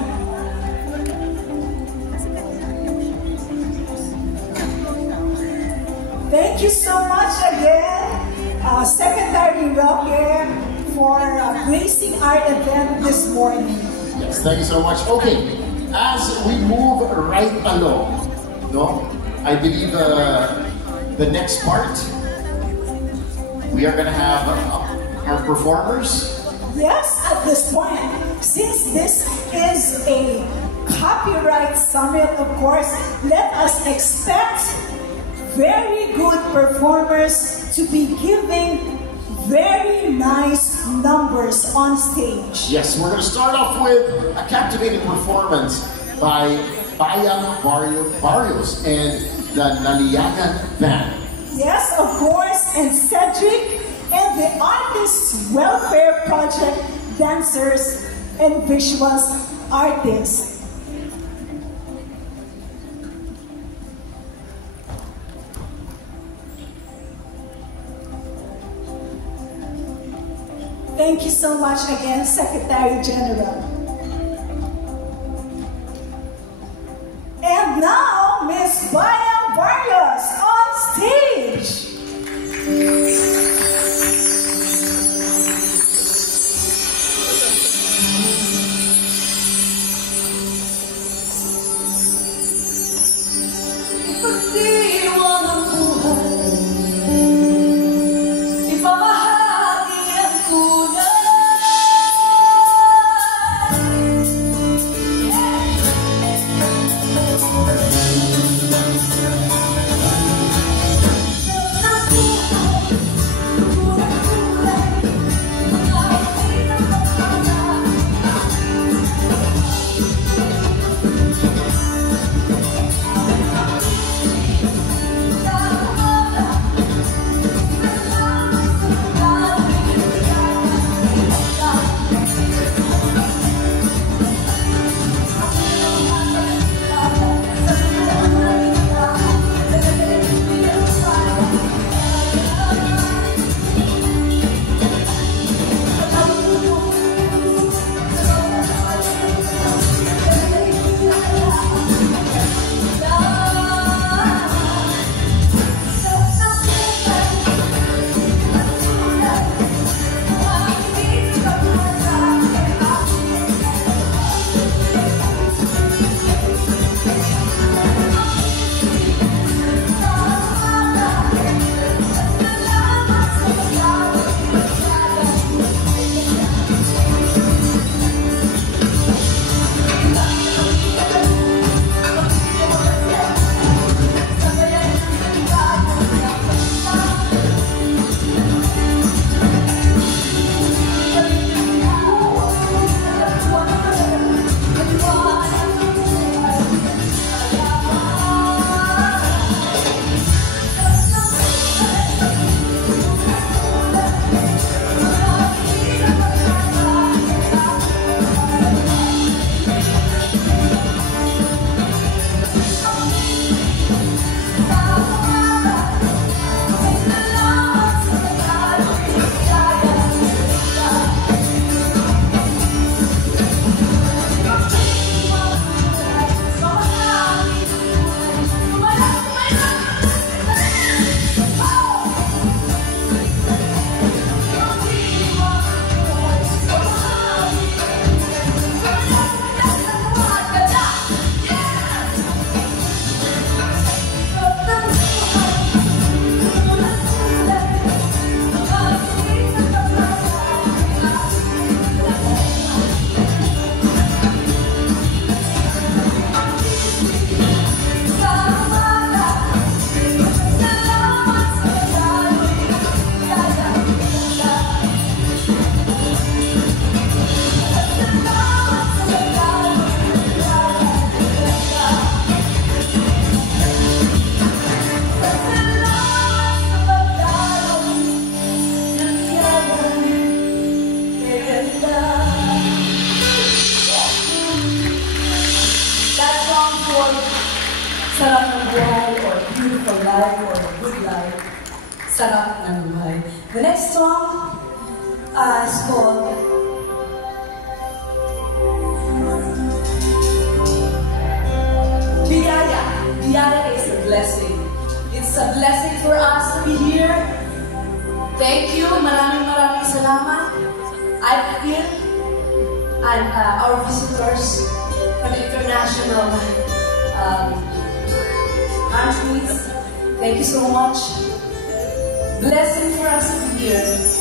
Thank you so much again, Secretary Roque, for gracing our event this morning. Yes, thank you so much. Okay, as we move right along, no, I believe the next part, we are going to have our performers. Yes, at this point, since this is a copyright summit, of course, let us expect very good performers to be giving very nice numbers on stage. Yes, we're going to start off with a captivating performance by Bayang Barrios and the Naliagan Band. Yes, of course, and Cedric and the Artists Welfare Project dancers and visuals artists. Thank you so much again, Secretary General. And now, Miss Bayang Barrios on stage. Ipagdiwang ang buhay, ipamahagi ang kulay. Ng buhay called Sarap ng Buhay or Beautiful Life or Good Life. Sarap ng Buhay. The next song is called Biyaya. Biyaya is a blessing. It's a blessing for us to be here. Thank you. Maraming salamat. I feel and our visitors from international countries. Thank you so much. Blessing for us to be here.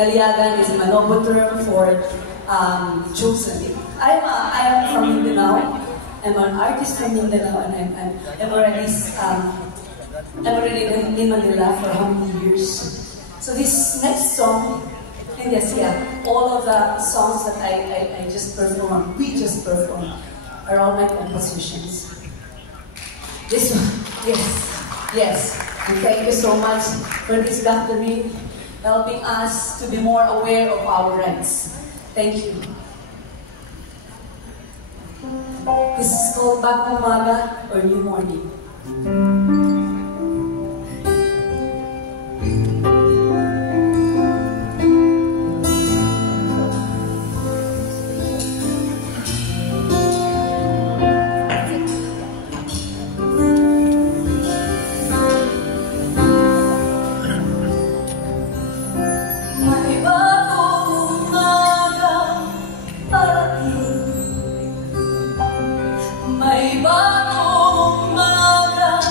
Naliagan is a manobo term for chosen. I am from Mindanao. I'm an artist from Mindanao, and I'm already in Manila for how many years? So this next song, and yes, yeah, all of the songs that I just performed, we just performed, are all my compositions. This one, yes. And thank you so much for this gathering, helping us to be more aware of our rights. Thank you. This is called Bagong Umaga or New Morning. May bagong umaga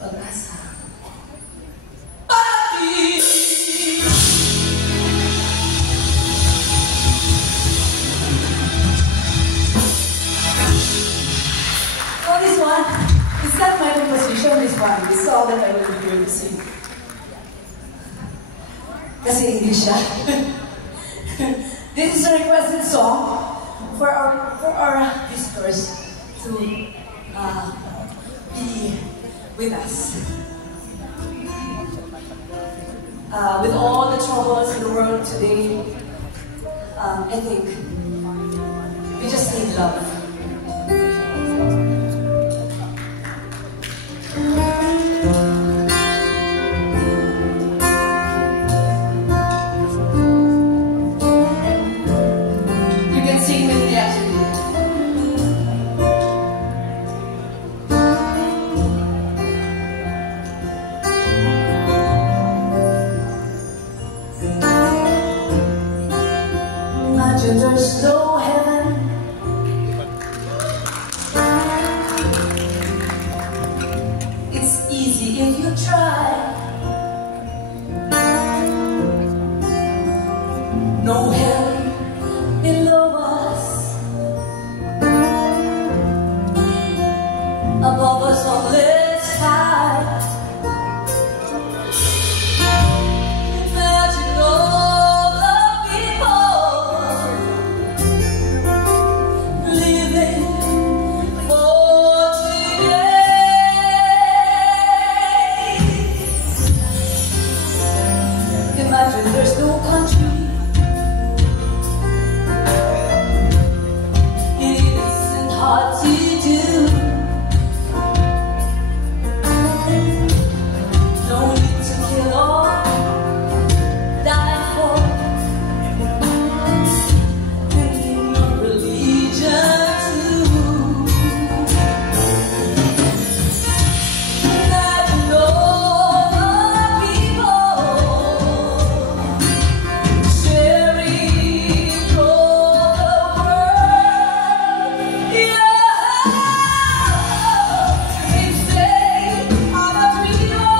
pag-asa. Ating! Oh, this one, it's not my composition, this one. This is all that I will be able to sing. Kasi English siya. This is a requested song for our visitors to be with us. With all the troubles in the world today, I think we just need love. There's no heaven. It's easy if you try. No hell below us, above us only sky. Imagine all the people living for today. Imagine there's no country. It isn't hard to do. No need to kill or die for. And in your religion too. Imagine all the people sharing all the world. Yeah, they say I'm a dreamer,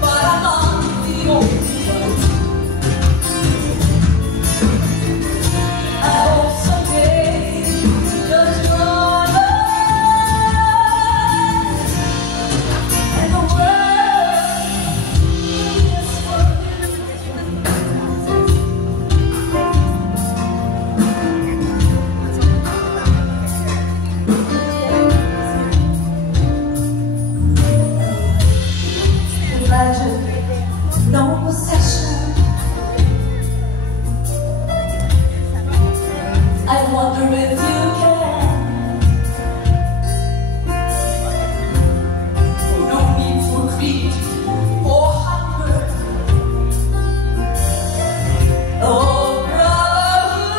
but I'm not the only one. I hope someday you'll join us and the world is full. Imagine no possession. I wonder if you can. No need for greed or hunger or brotherhood.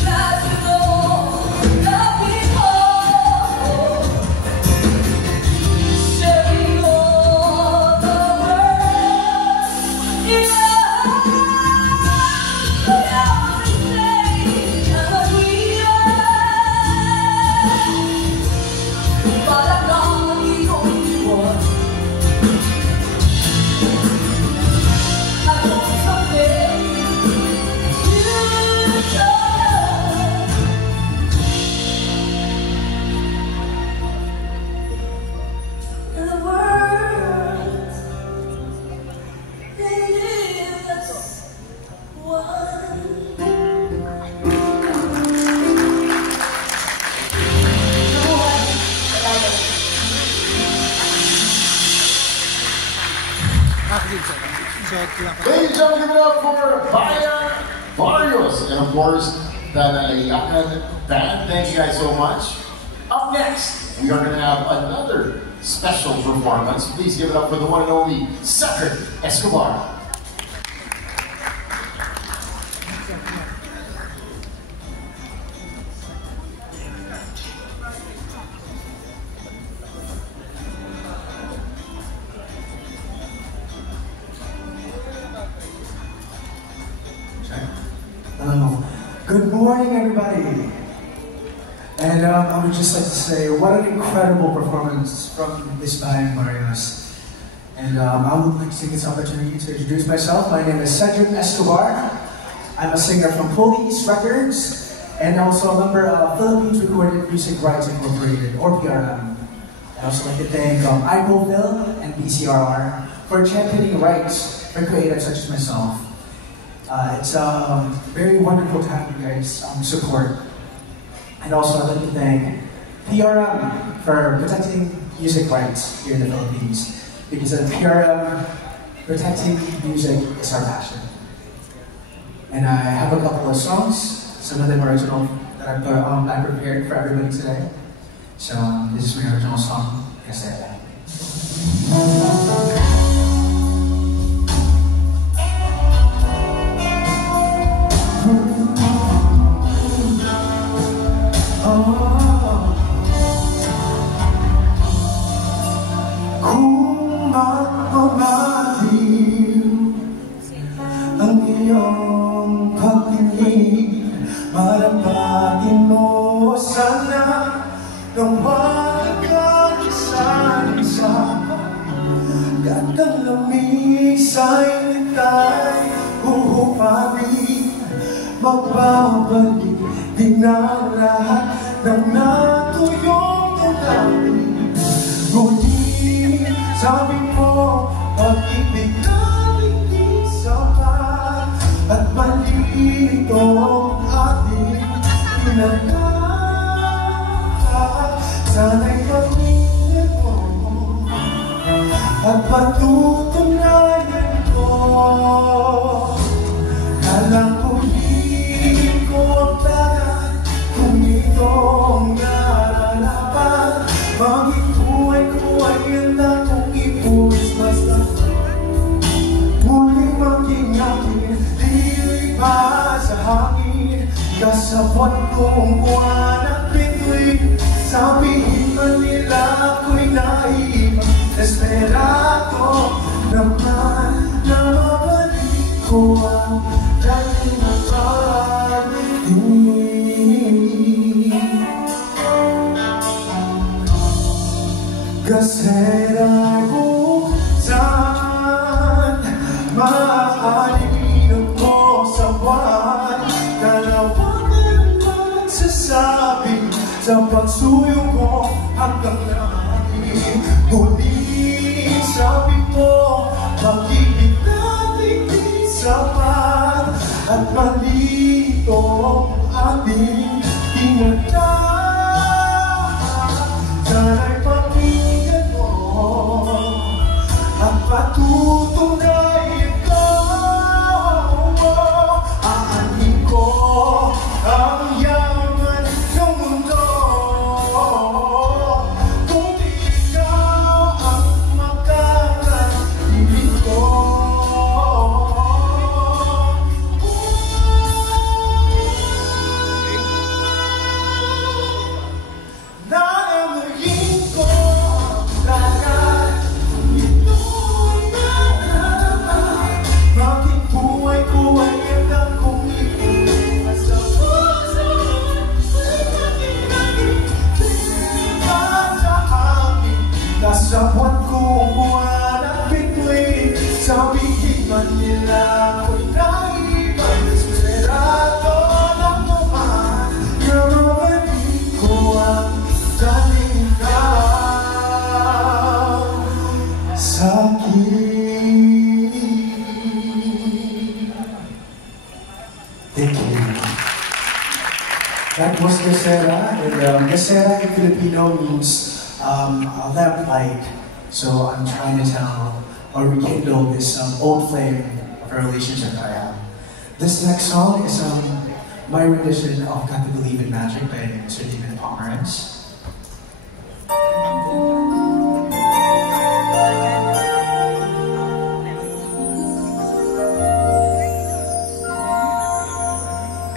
Imagine all the people sharing all the world. Yeah. But I'm not the only one. I hope someday you'll join us. And the world is one. Ladies and gentlemen, give it up for Bayan Barrios. And of course, the Nalayakan Band. Thank you guys so much. Up next, we are going to have another special performance. Please give it up for the one and only Second Escobar. Good morning, everybody. And I would just like to say, what an incredible performance from this band, Marios. And I would like to take this opportunity to introduce myself. My name is Cedric Escobar. I'm a singer from Police Records, and also a member of Philippines Recorded Music Rights Incorporated, or PRM. I'd also like to thank IPOVIL and BCRR for championing rights for creatives such as myself. It's very wonderful to have you guys support. And also I'd like to thank PRM for protecting music rights here in the Philippines. Because at PRM, protecting music is our passion. And I have a couple of songs. Some of them are original that I prepared for everybody today. So this is my original song, Kasera. Kung magpamaliw ang iyong pagtingin, marapatin mo sana nang magkakisa-isa. Gandang lamis ay nitay uhupani, magbabalik din ang lahat ng natuyong tungkali. Ngunit sabi mo, pag-ibig namin di sapat, at mali ito ang ating pinaglahat. Sana'y pamilya mo at patutunayan ko. Kalanguhin ko ang tagat kung itong nararapat. Maging buhay ko ay handa kong ipuwis basta muling maging akin. Dili pa sa hangin, kasabot kong buwan at bituin. Sabihin man nila ako'y naiba, desperado naman na mabalik ko ang dating pag-ibig. Kasera buksan, maalinan mo sa buwan. Kalawagan magsasabi sa pagsuyo ko hanggang langit. Ngunit sabi mo, pag-ibig natin di sapat, at mali itong ating pinaglahat. Sana'y pakinggan mo at patutunayan ko. Aanin ko ang yaman ng mundo kung di ikaw ang makakailig ko. Nanamuhin ko ang lahat kung ito'y nararapat. Maging buhay ko ay handa kong ipuwis sa puso ay maging at sa hangin. Kasabot kong buwan at bituin. Sabihin man nila ako'y naiba, desperado lang naman na mabalik ko ang dating sakit. Thank you. That was Kasera, and Kasera in Filipino means a lamp light. So I'm trying to tell or rekindle this old flame of a relationship that I have. This next song is my rendition of Got to Believe in Magic by Mr. David Pomeranz.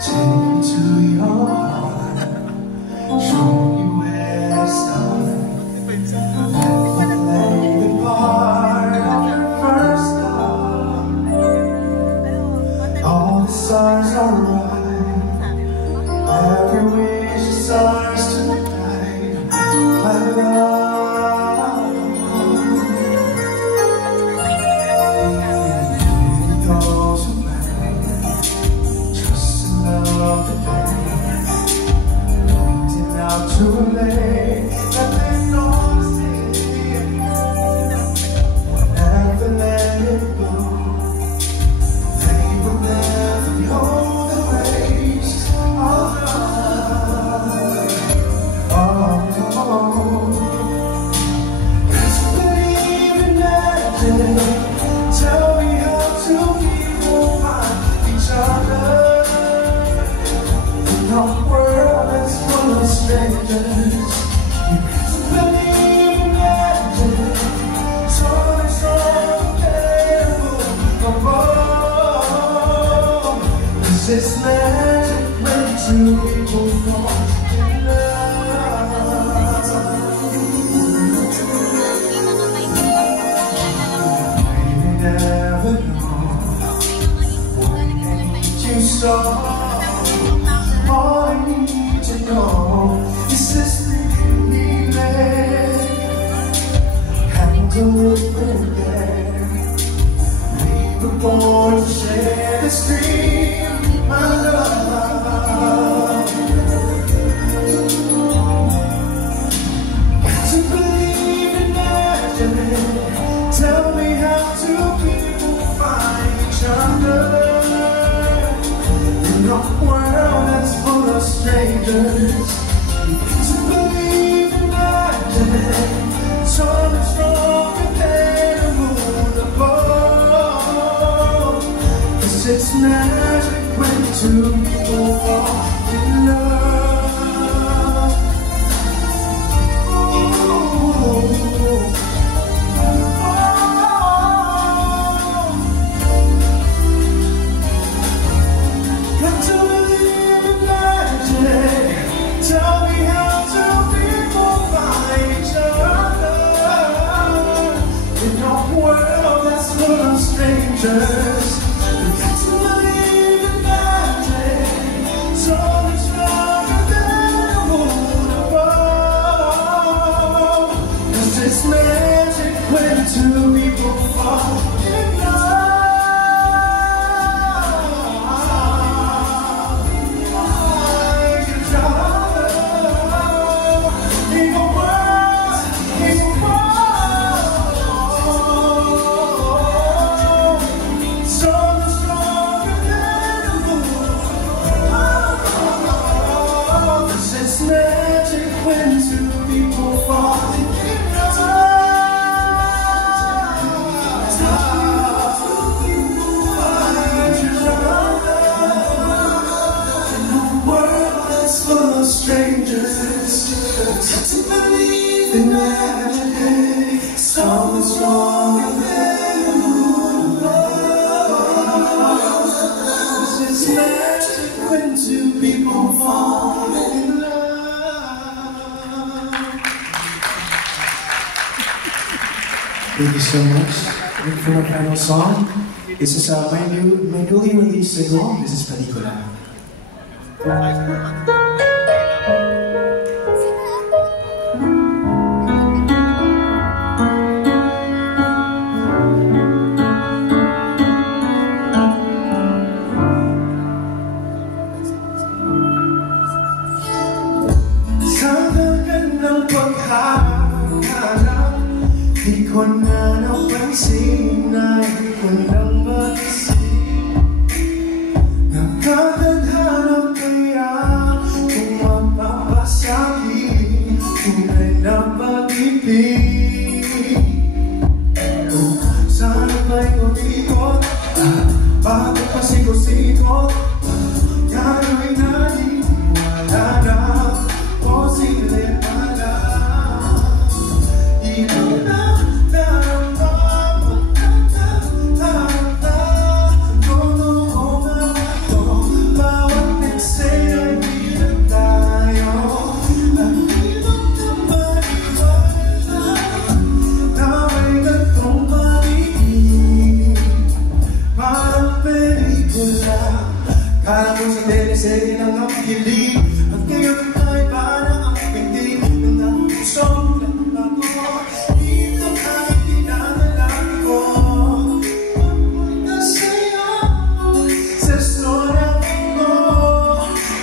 Take me to your heart, show me where to start, and play the part of your first love. All the stars are right. strangers. You can't believe in magic. So unbearable. This is magic when two people fall in love. You never know what I need you so. All I need to know is this feeling. Having to look there. We were born to share this dream, my love. Got to believe in magic. Tell me how two people find each other in a world that's full of strangers. Got to believe in magic. So much stronger than a moon above. 'Cause it's magic when two people fall in love. Got to believe in magic. Tell me how two people find each other in a world that's full of strangers. We got to believe in magic. So much stronger than a moon above. 'Cause it's magic when two people fall in love. Find each other in a world, so much stronger than a moon. 'Cause it's magic when two people fall in love. Find each other in a world that's full of strangers. Got to believe in magic. So much stronger than a moon above. 'Cause it's magic when two people fall in love. Thank you so much. And for my final song, this is my newly released single. This is Katipunan. Sa dagan ng paghahanap, di ko na napansin na hindi ko nang mag-isip. Nakakadhana kaya kung mapapasakit, tunay na pag-ibig. Oh, sana ba'y kumikot, bakit pa sikot-sikot, gagawin natin wala na, posible pala. Di mo na naramdaman, totoo nga ito, bawat eksena ay bilang tayo. At di mo na maniwala na may gantong pag-ibig. Parang pelikula, kala mo sa teleserye ng ang kilig. At ngayon ay parang ang pinig ng pusong nagbago. Dito kahit dinadalan ko, papunta sa'yo, sa storya ko,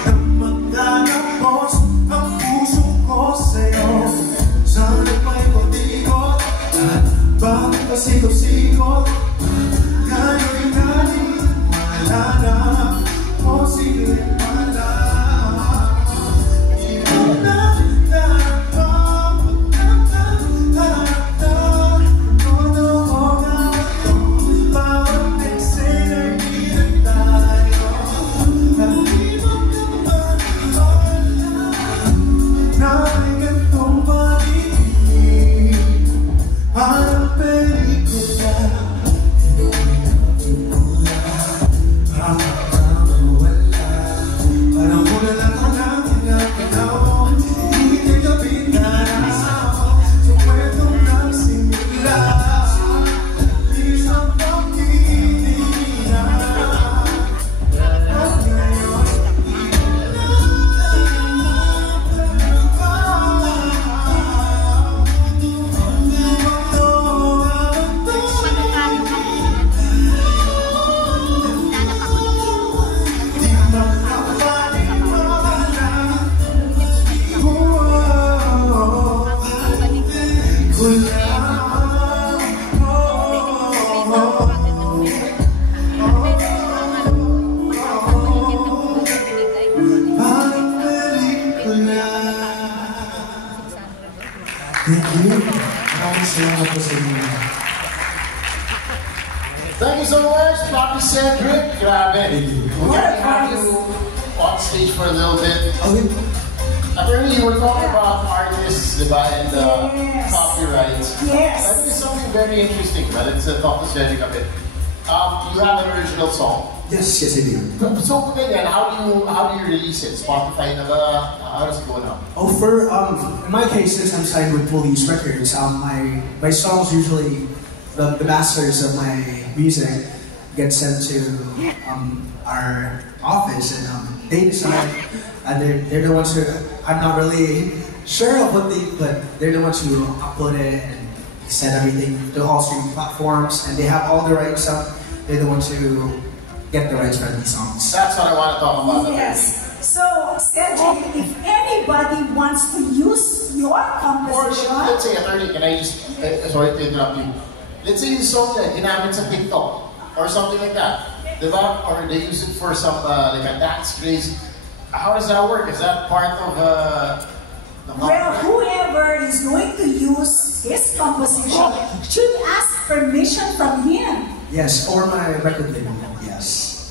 na magtatapos ang puso ko sa'yo. Sana pa'y patikot, at bakit pa sikot-sikot, gano'y natin wala na, posible pala. Thank you. Maraming salamat po sa inyo. Thank you so much, Papi Cedric. Grabe. We're going to have you on stage for a little bit. Okay. Apparently, you were talking about artists, diba, and Yes. copyright. Yes. I think it's something very interesting, but it's talk to Cedric a bit. You have an original song. Yes, I do. So, ganyan, how do you release it? Spotify na ba? How does it go now? Oh, for in my case, since I'm signed with Police Records, my songs usually the masters of my music get sent to our office, and they decide, and they're the ones who I'm not really sure of but they're the ones who upload it and send everything to all streaming platforms, and they have all the rights up. They're the ones who get the rights for these songs. That's what I want to talk about. Yes. So, Cedric, if anybody wants to use your Or composition, let's say, attorney, can I just, sorry to interrupt you. Let's say yung song na ginamit sa TikTok or something like that. Diba? Or they use it for some, like a dance craze. How does that work? Is that part of the well, whoever is going to use his composition should ask permission from him. Yes, or my record label. Yes.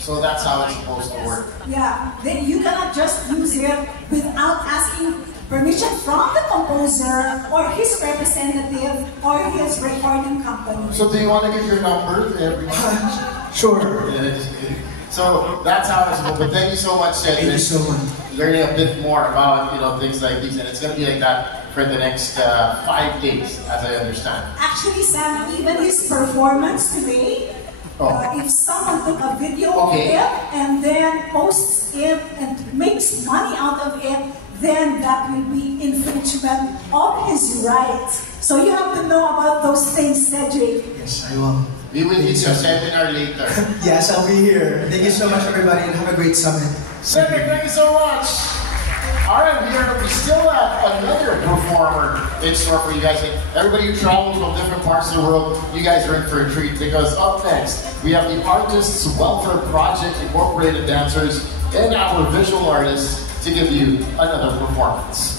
So that's how it's supposed to work. Yeah, then you cannot just use it without asking permission from the composer or his representative or his recording company. So do you want to give your number to everyone? Sure. Yeah, just kidding. So that's how it's supposed to. But thank you so much, Cedric. Thank you so much. Learning a bit more about things like these, and it's going to be like that for the next 5 days, as I understand. Actually, Sam, even his performance today, if someone took a video of it and then posts it and makes money out of it, then that will be infringement of his right. So you have to know about those things, Cedric. Yes, I will. We will hit your seminar later. Yes, I'll be here. Thank you so much, everybody, and have a great summit. Cedric, thank you so much. All right, we still have another performer in store for you guys. Everybody who travels from different parts of the world, you guys are in for a treat, because up next, we have the Artists Welfare Project Incorporated dancers and our visual artists to give you another performance.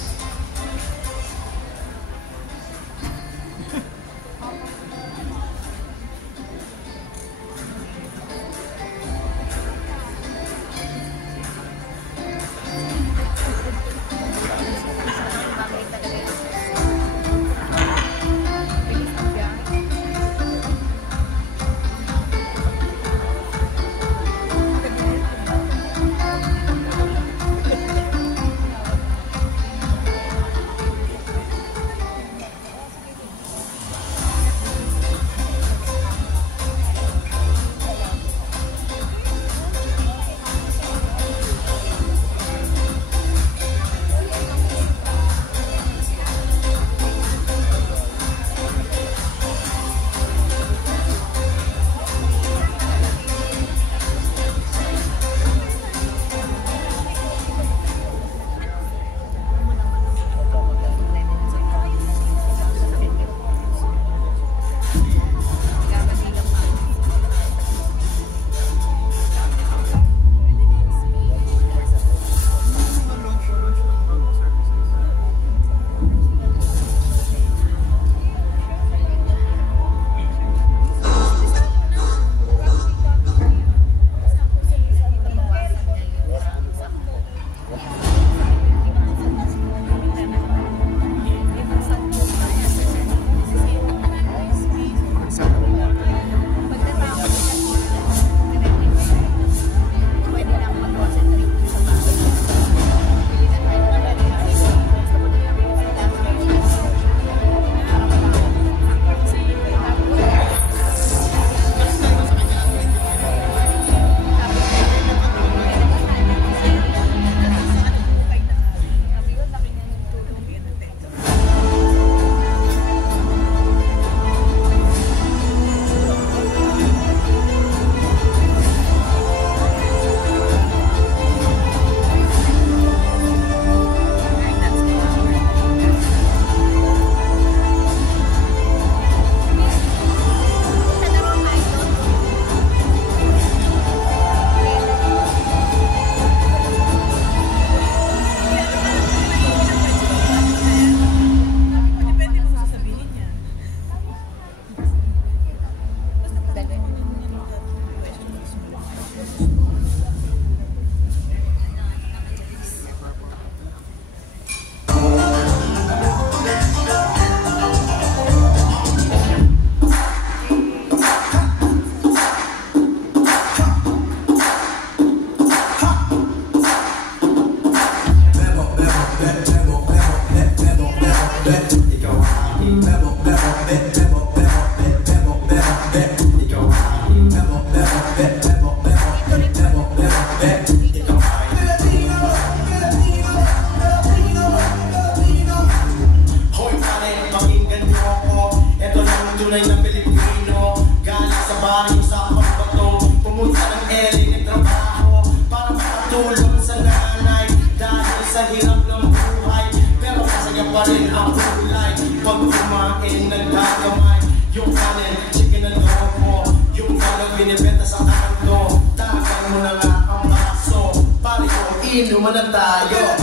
sa hirap ng buhay, pero masaya pa rin ang kulay. Pag kumain, nagkagamay. Yung kanin, chicken and dog mo. Yung galang binibenta sa kanto. Takan mo na nga ang baso. Pari ko, inuman na tayo.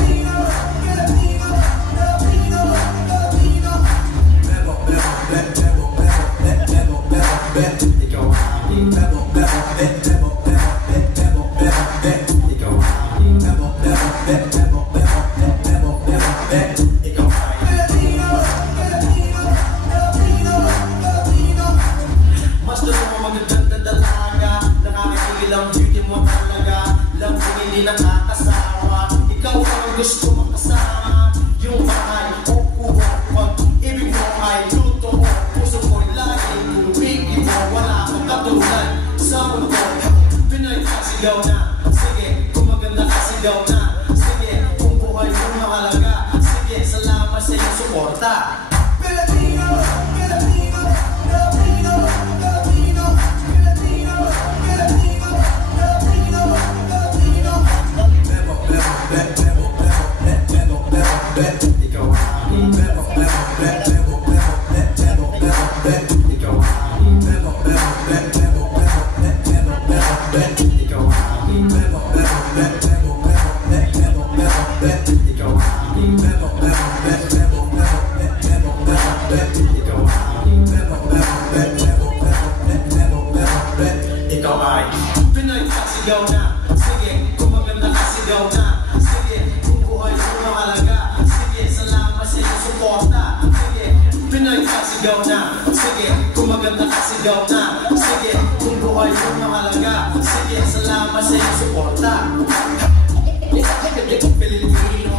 Ikaw aking bebo, bebo, bebo, bebo, bebo, bebo, bebo. Ikaw aking bebo, bebo, bebo, bebo, bebo, bebo, bebo. Ikaw ay Filipino, Filipino, Filipino, Filipino. Mas gusto mo magaganda dalaga. Nakakakigil ang beauty mo talaga. Lambing hindi nakakasawa. Ikaw ang gusto makasama. Yung bahay o kuha. Pag ibig mo ay totoo. Puso ko'y laging umigil mo. Wala kang katulad sa mundo. Pinay ka sigaw na. Sige, kung maganda ka sigaw na. Sige, kung buhay mo mahalaga. Sige, salamat sa iyong suporta. Filipino, Filipino, Filipino, Filipino, Filipino, Filipino, Filipino, Filipino. Bebo, bebo, bebo, bebo, bebo, bebo, bebo. Ikaw aking bebo, bebo, bebo, bebo, bebo, bebo, bebo. Ikaw aking bebo, bebo, bebo, bebo, bebo, bebo, bebo. Ikaw aking bebo, bebo, bebo, bebo, bebo, bebo, bebo. Ikaw aking bebo, bebo, bebo, bebo, bebo, bebo, bebo. Ikaw aking bebo, bebo, bebo, bebo, bebo, bebo. Ikaw ay Pinoy ka sigaw na. Sige, kung maganda ka sigaw na. Sige, kung buhay mo mahalaga. Sige, salamat sa iyong suporta. Sige, Pinoy ka sigaw na. Sige, kung maganda ka sigaw na. Sige, kung buhay mo mahalaga. Sige, salamat sa iyong suporta. Filipino, Filipino,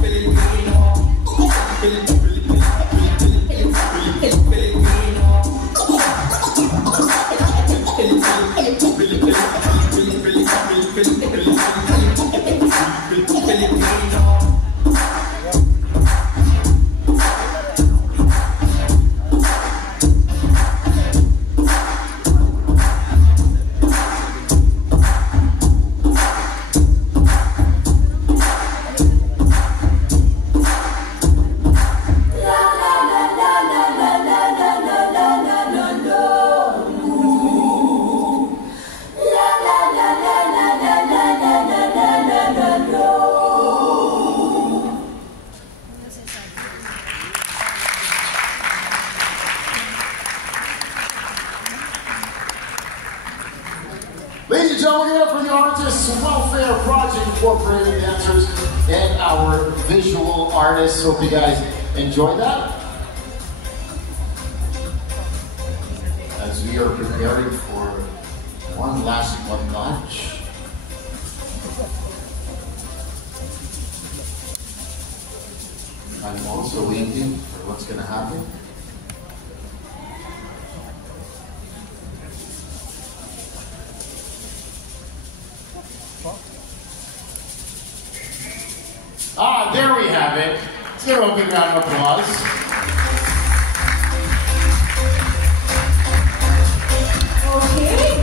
Filipino, Ladies and gentlemen, give it up for the Artists Welfare Project incorporating dancers and our visual artists. Hope you guys enjoyed that. As we are preparing for one last notch. I'm also waiting for what's going to happen. Ah, there we have it. Let's give a big round of applause. Okay.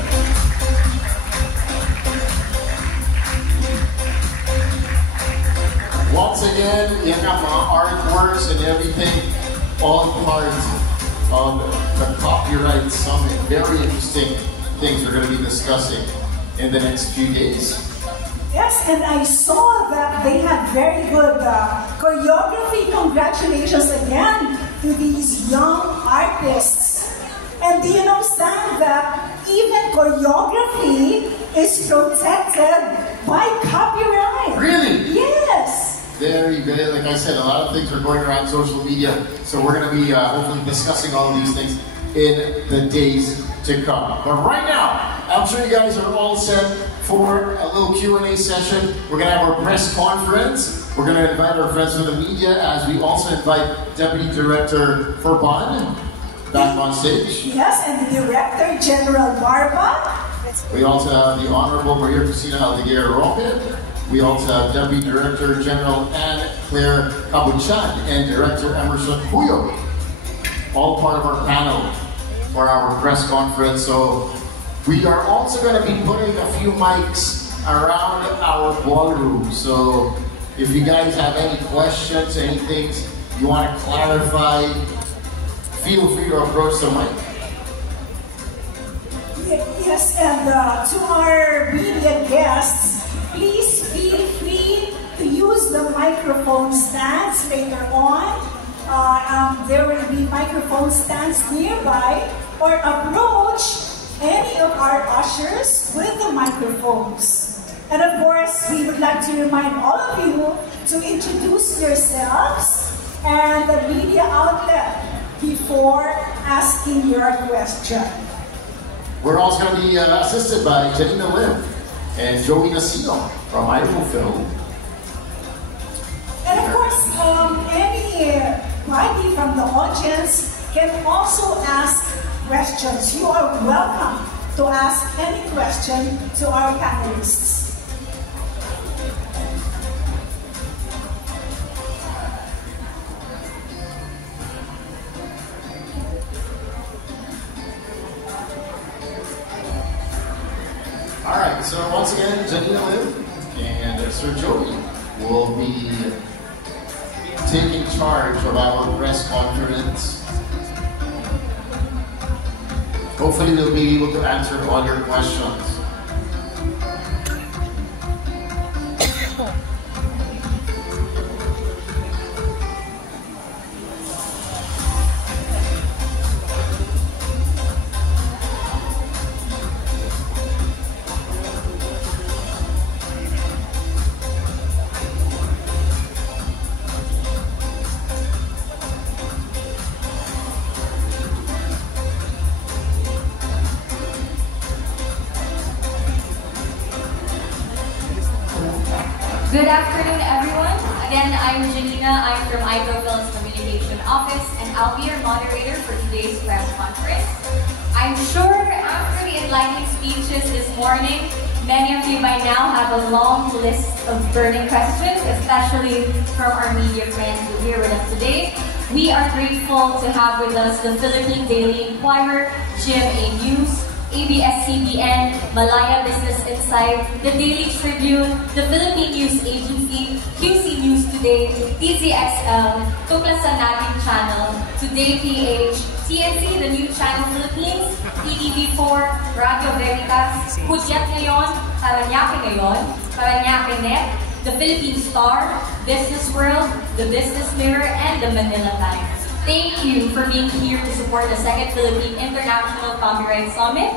Once again, you got my artworks and everything, all part of the Copyright Summit. Very interesting things we're going to be discussing in the next few days. Yes, and I saw that they had very good choreography. Congratulations again to these young artists. And do you know, Sam, that even choreography is protected by copyright? Really? Yes. Very, very, like I said, a lot of things are going around social media, so we're going to be hopefully discussing all of these things in the days to come. But right now, I'm sure you guys are all set for a little Q&A session. We're going to have our press conference. We're going to invite our friends from the media, as we also invite Deputy Director Furban back on stage. Yes, and the Director General Barba. We also have the Honorable Maria Cristina Aldeguer Roque. We also have Deputy Director General Anne Claire Cabuchan and Director Emerson Puyo. All part of our panel for our press conference. So we are also going to be putting a few mics around our ballroom. So if you guys have any questions, anything you want to clarify, feel free to approach the mic. Yes, and to our media guests, please feel free to use the microphone stands later on. There will be microphone stands nearby, or approach any of our ushers with the microphones. And of course, we would like to remind all of you to introduce yourselves and the media outlet before asking your question. We're also going to be assisted by Janina Lim and Joey Nasino from Film. And of course, anybody from the audience can also ask questions. You are welcome to ask any question to our panelists. Alright, so once again, Janina Lim and Sir Joey will be taking charge of our press conference. Hopefully they'll be able to answer all your questions. Good afternoon, everyone. Again, I'm Janina. I'm from Film's Communication Office, and I'll be your moderator for today's press conference. I'm sure after the enlightening speeches this morning, many of you by now have a long list of burning questions, especially from our media friends who are here with us today. We are grateful to have with us the Philippine Daily Inquirer, GMA News, ABS-CBN, Malaya Business Insight, the Daily Tribune, the Philippine News Agency, QC News Today, DZXL, Tuklasan Nating Channel, Today PH, TNC, the New Channel Philippines, PTV4, Radio Veritas, Hudyat Ngayon, Paranaque Ngayon, Paranaque Net, the Philippine Star, Business World, the Business Mirror, and the Manila Times. Thank you for being here to support the Second Philippine International Copyright Summit.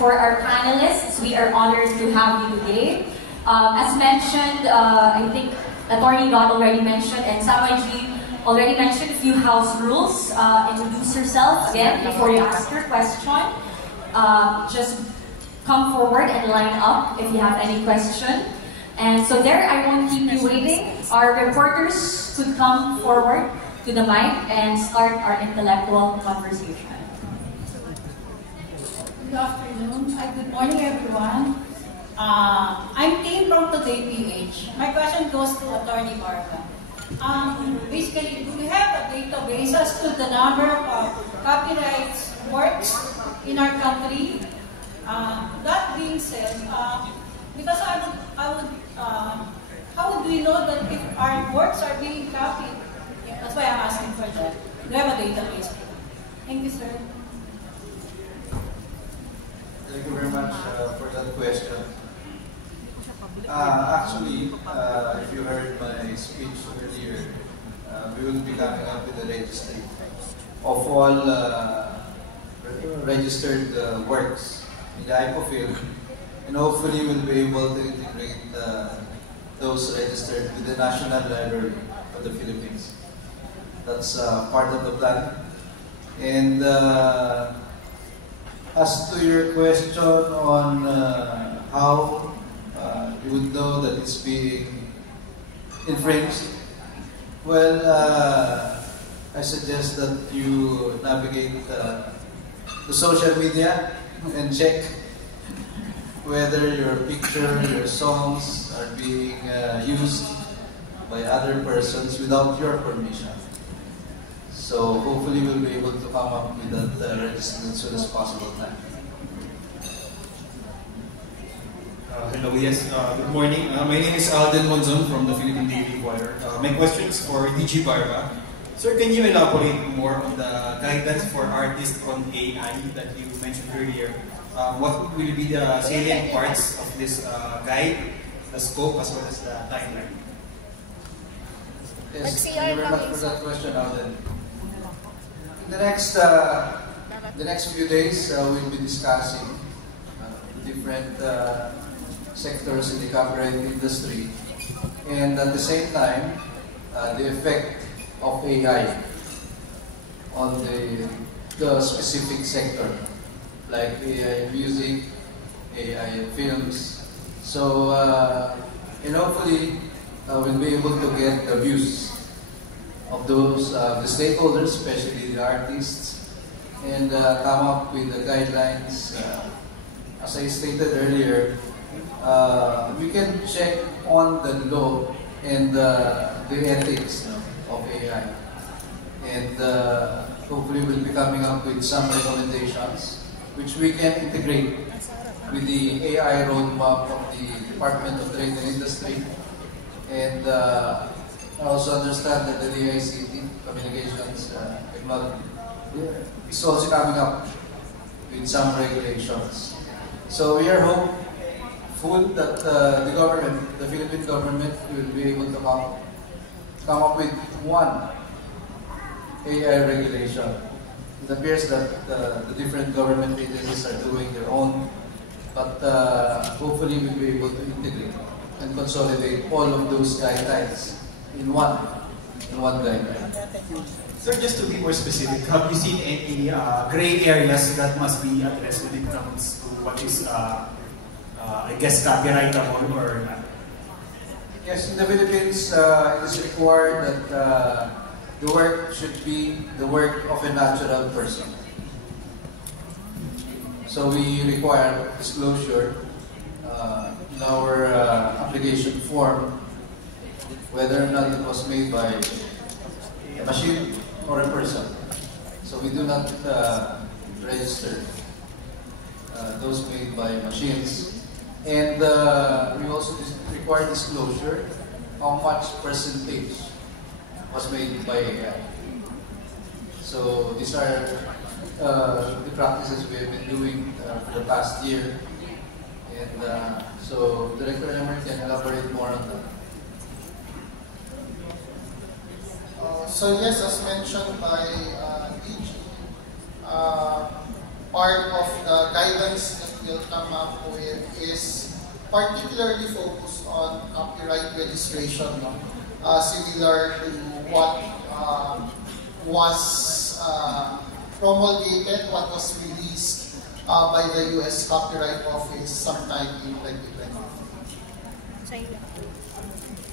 For our panelists, we are honored to have you today. As mentioned, I think Attorney Don already mentioned, and Samaji already mentioned a few house rules. Introduce yourself again before you ask your question. Just come forward and line up if you have any question. And so there, I won't keep you waiting. Our reporters could come forward to the mic and start our intellectual conversation. Good afternoon. Good morning, everyone. I'm Tim from Today PH. My question goes to Attorney Barba. Basically, do we have a database as to the number of copyright works in our country? That being said, because how would we know that if our works are being copied? That's why I'm asking for that. Do you have a database? Thank you, sir. Thank you very much for that question. Actually, if you heard my speech earlier, we will be coming up with a registry of all registered works in the IPOFIL, and hopefully we'll be able to integrate those registered with the National Library of the Philippines. That's part of the plan. And as to your question on how you would know that it's being infringed, well, I suggest that you navigate the social media and check whether your picture, your songs are being used by other persons without your permission. So hopefully we'll be able to come up with that register as soon as possible. Hello, yes. Good morning. My name is Alden Monzon from the Philippine Daily Wire. My question is for DG Barba. Sir, can you elaborate more on the guidance for artists on AI that you mentioned earlier? What will be the salient parts of this guide, the scope as well as the timeline? Yes, thank you very much for that question, Alden. In the next few days, we'll be discussing different sectors in the copyright industry, and at the same time, the effect of AI on the specific sector, like AI music, AI films. So, and hopefully, we'll be able to get the views of those the stakeholders, especially the artists, and come up with the guidelines. As I stated earlier, we can check on the law and the ethics of AI, and hopefully we'll be coming up with some recommendations which we can integrate with the AI roadmap of the Department of Trade and Industry. And I also understand that the DICT, Communications Technology, is also coming up with some regulations. So we are hopeful that the government, the Philippine government, will be able to come up with one AI regulation. It appears that the different government agencies are doing their own, but hopefully we'll be able to integrate and consolidate all of those guidelines in one guideline. Sir, just to be more specific, have you seen any gray areas that must be addressed when it comes to what is, I guess, copyrightable or not? Yes, in the Philippines, it is required that the work should be the work of a natural person. So we require disclosure in our application form, whether or not it was made by a machine or a person. So we do not register those made by machines. And we also require disclosure how much percentage was made by AI. So these are the practices we have been doing for the past year. And so Director Engr can elaborate more on that. So yes, as mentioned by DG, part of the guidance that we'll come up with is particularly focused on copyright registration, similar to what was promulgated, what was released by the US Copyright Office sometime in 2020.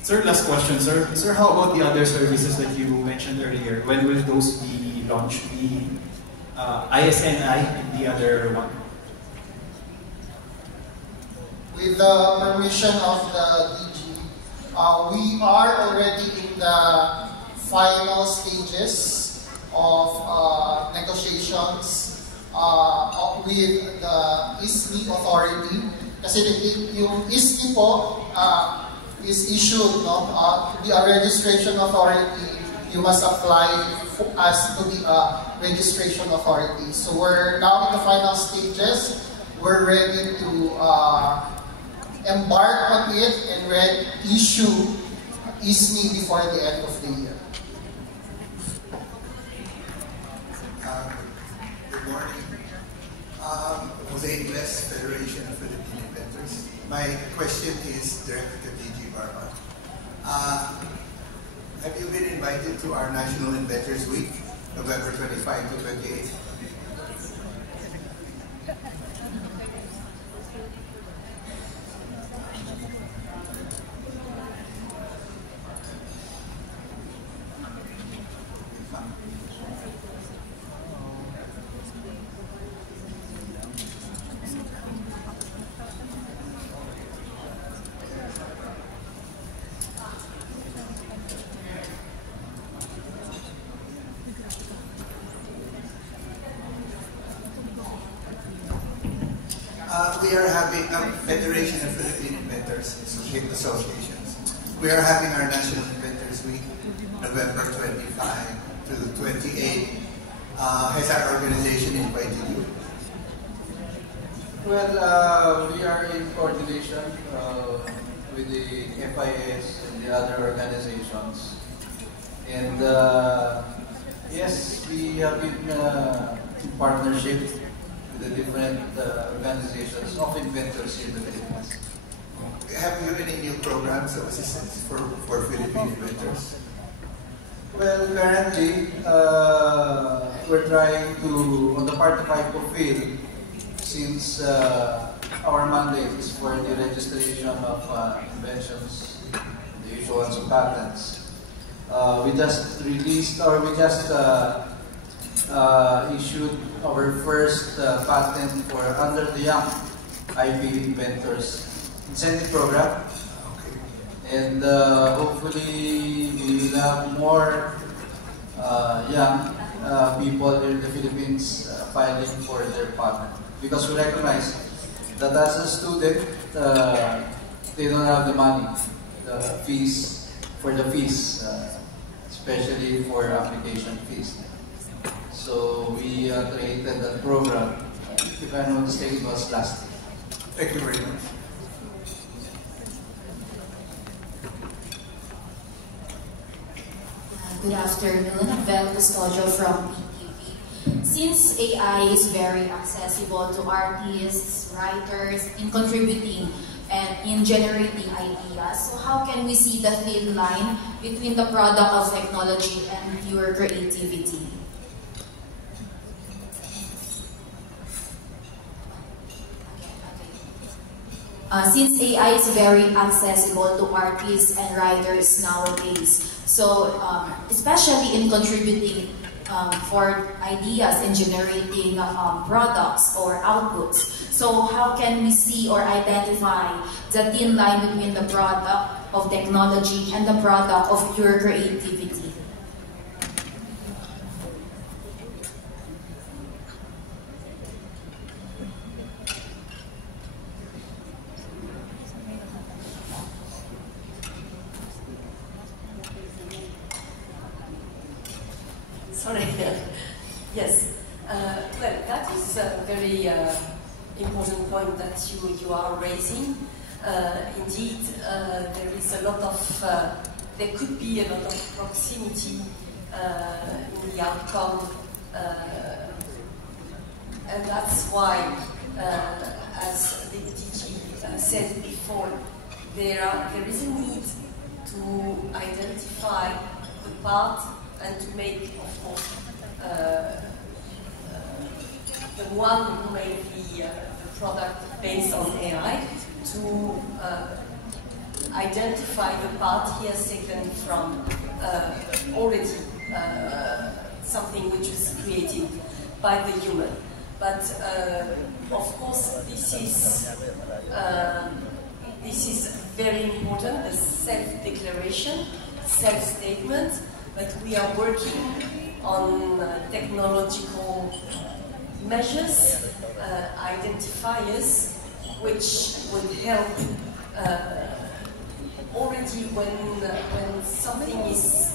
Sir, last question, sir. Sir, how about the other services that you mentioned earlier? When will those be launched? The ISNI and the other one? With the permission of the DG, we are already in the final stages of negotiations with the ISNI authority. Kasi yung ISNI po is issued, no? To be a registration authority, you must apply as to be a registration authority. So we're now in the final stages. We're ready to embark on it and issue ISNI before the end of the year. Good morning. Jose Ingles, Federation of Philippine Inventors. My question is directed to DG Barba. Have you been invited to our National Inventors Week, November 25 to 28? We are having a Federation of associations. We are having our National Inventors Week, November 25 to 28. Has our organization invited you? Well, we are in coordination with the FIS and the other organizations. And yes, we have been in partnership with the different organizations of inventors in the Philippines. Have you any new programs of assistance for Philippine inventors? Well, currently, we're trying to, on the part of ICOFIL, since our mandate is for the registration of inventions, the issuance of patents. We just released, or we just issued our first patent for under the Young IP Inventors Incentive Program. And hopefully we will have more young people in the Philippines filing for their patent. Because we recognize that as a student, they don't have the money, the fees, especially for application fees. So we created that program. If I'm not mistaken, it was last year. Thank you very much. Good afternoon, Valdes from PTV. Since AI is very accessible to artists, writers, in contributing and in generating ideas, so how can we see the thin line between the product of technology and pure creativity? Since AI is very accessible to artists and writers nowadays, so especially in contributing for ideas and generating products or outputs, so how can we see or identify the thin line between the product of technology and the product of pure creativity? Sorry. Yes. Well, that is a very important point that you are raising. Indeed, there is a lot of, there could be a lot of proximity in the outcome, and that's why, as the DG said before, there is a need to identify the part and to make, of course, the one who made the product based on AI to identify the part he has taken from already something which was created by the human. But of course, this is very important, the self-declaration, self-statement. But we are working on technological measures, identifiers, which would help already when something is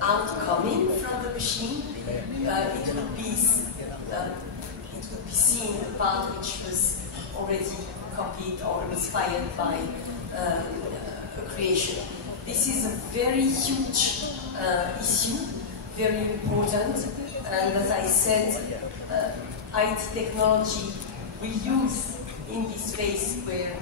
outcoming from the machine, it would be seen the part which was already copied or inspired by a creation. This is a very huge issue, very important, and as I said, IT technology we use in this phase where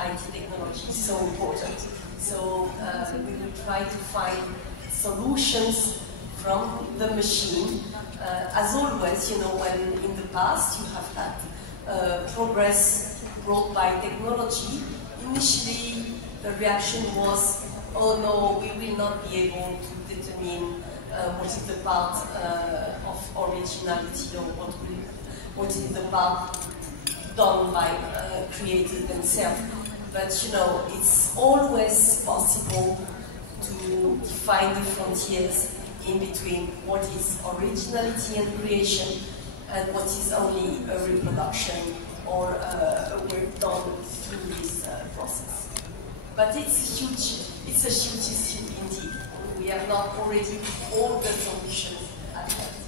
IT technology is so important. So we will try to find solutions from the machine. As always, you know, when in the past you have had progress brought by technology, initially the reaction was, oh no, we will not be able to determine what is the part of originality or what is the part done by creators themselves. But you know, it's always possible to define the frontiers in between what is originality and creation and what is only a reproduction or a work done through this process. but it's a huge issue indeed. We have not already all the solutions at hand.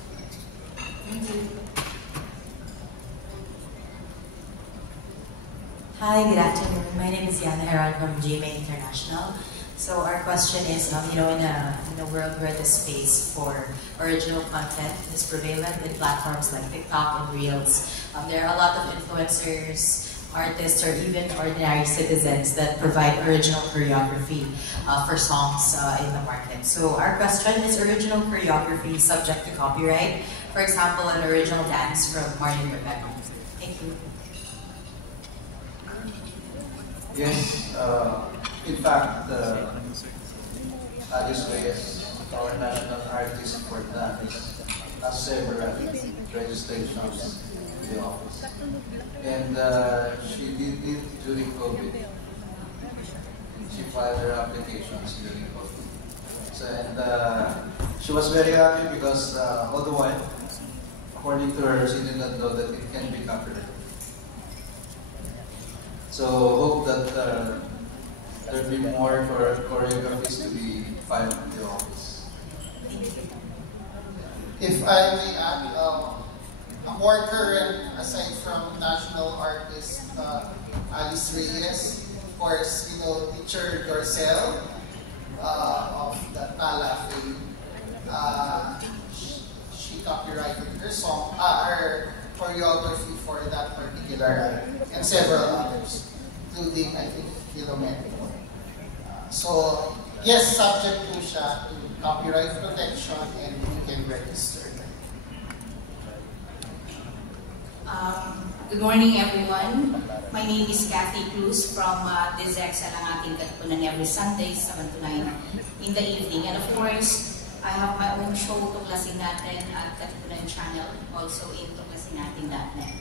Hi, good afternoon. My name is Yana Heron from GMA International. So our question is, in a world where the space for original content is prevalent in platforms like TikTok and Reels, there are a lot of influencers, artists, or even ordinary citizens that provide original choreography for songs in the market. So our question is original choreography subject to copyright? For example, an original dance from Martin Rebecca. Thank you. Yes, in fact, Alice Reyes, our national artist for dance, has several registrations in the office. And she did it during COVID. She filed her applications during COVID. So, and she was very happy because all the while, according to her, she did not know that it can be copyrighted. So hope that there will be more choreographies to be filed in the office. If I may add, a more current, aside from national artist Alice Reyes, of course, teacher Dorcel of the Tala fame, she copyrighted her song, her choreography for that particular and several others, including, I think, Kilometro. So, yes, subject to siya to copyright protection and you can register. Good morning, everyone. My name is Cathy Cruz from DZXL ang Ating Katipunan every Sunday, 7 to 9 in the evening. And of course, I have my own show, Tuklasin Natin, at Katipunan channel, also in tuklasinatin.net.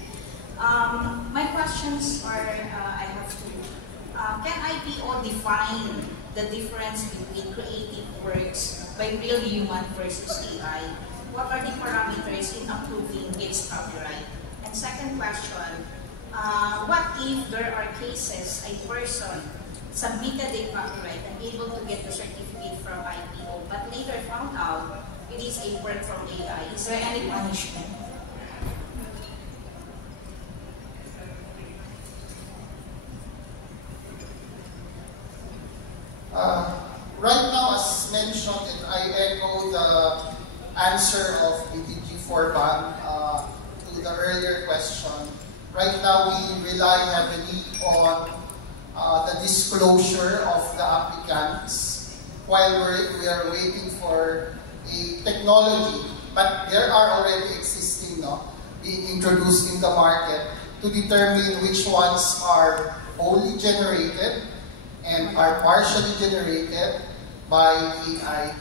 My questions are, I have two. Can IPO define the difference between creative works by real human versus AI? What are the parameters in approving its copyright? And second question, what if there are cases a person submitted a copyright and able to get the certificate from IPO, but later found out it is a work from AI? Is there any punishment? Right now, as mentioned, and I echo the answer of the DG4 ban to the earlier question. Right now, we rely heavily on the disclosure of the applicants while we are waiting for a technology. But there are already existing, being introduced in the market to determine which ones are wholly generated and are partially generated by AI.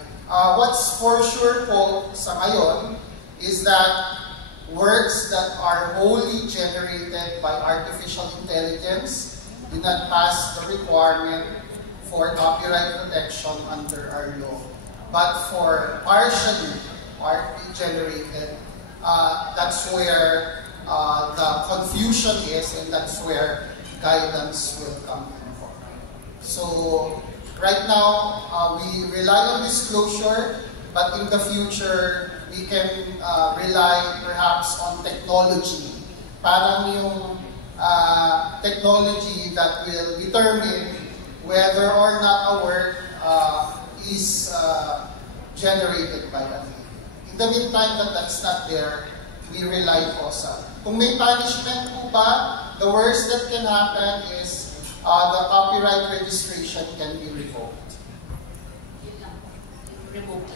What's for sure po sa ngayon is that works that are wholly generated by artificial intelligence do not pass the requirement for copyright protection under our law. But for partially generated, that's where the confusion is, and that's where guidance will come in. So right now, we rely on disclosure, but in the future, we can rely perhaps on technology. Parang yung technology that will determine whether or not a work is generated by AI. In the meantime, that's not there, we rely po sa. Kung may punishment po ba, the worst that can happen is the copyright registration can be revoked. Revoked.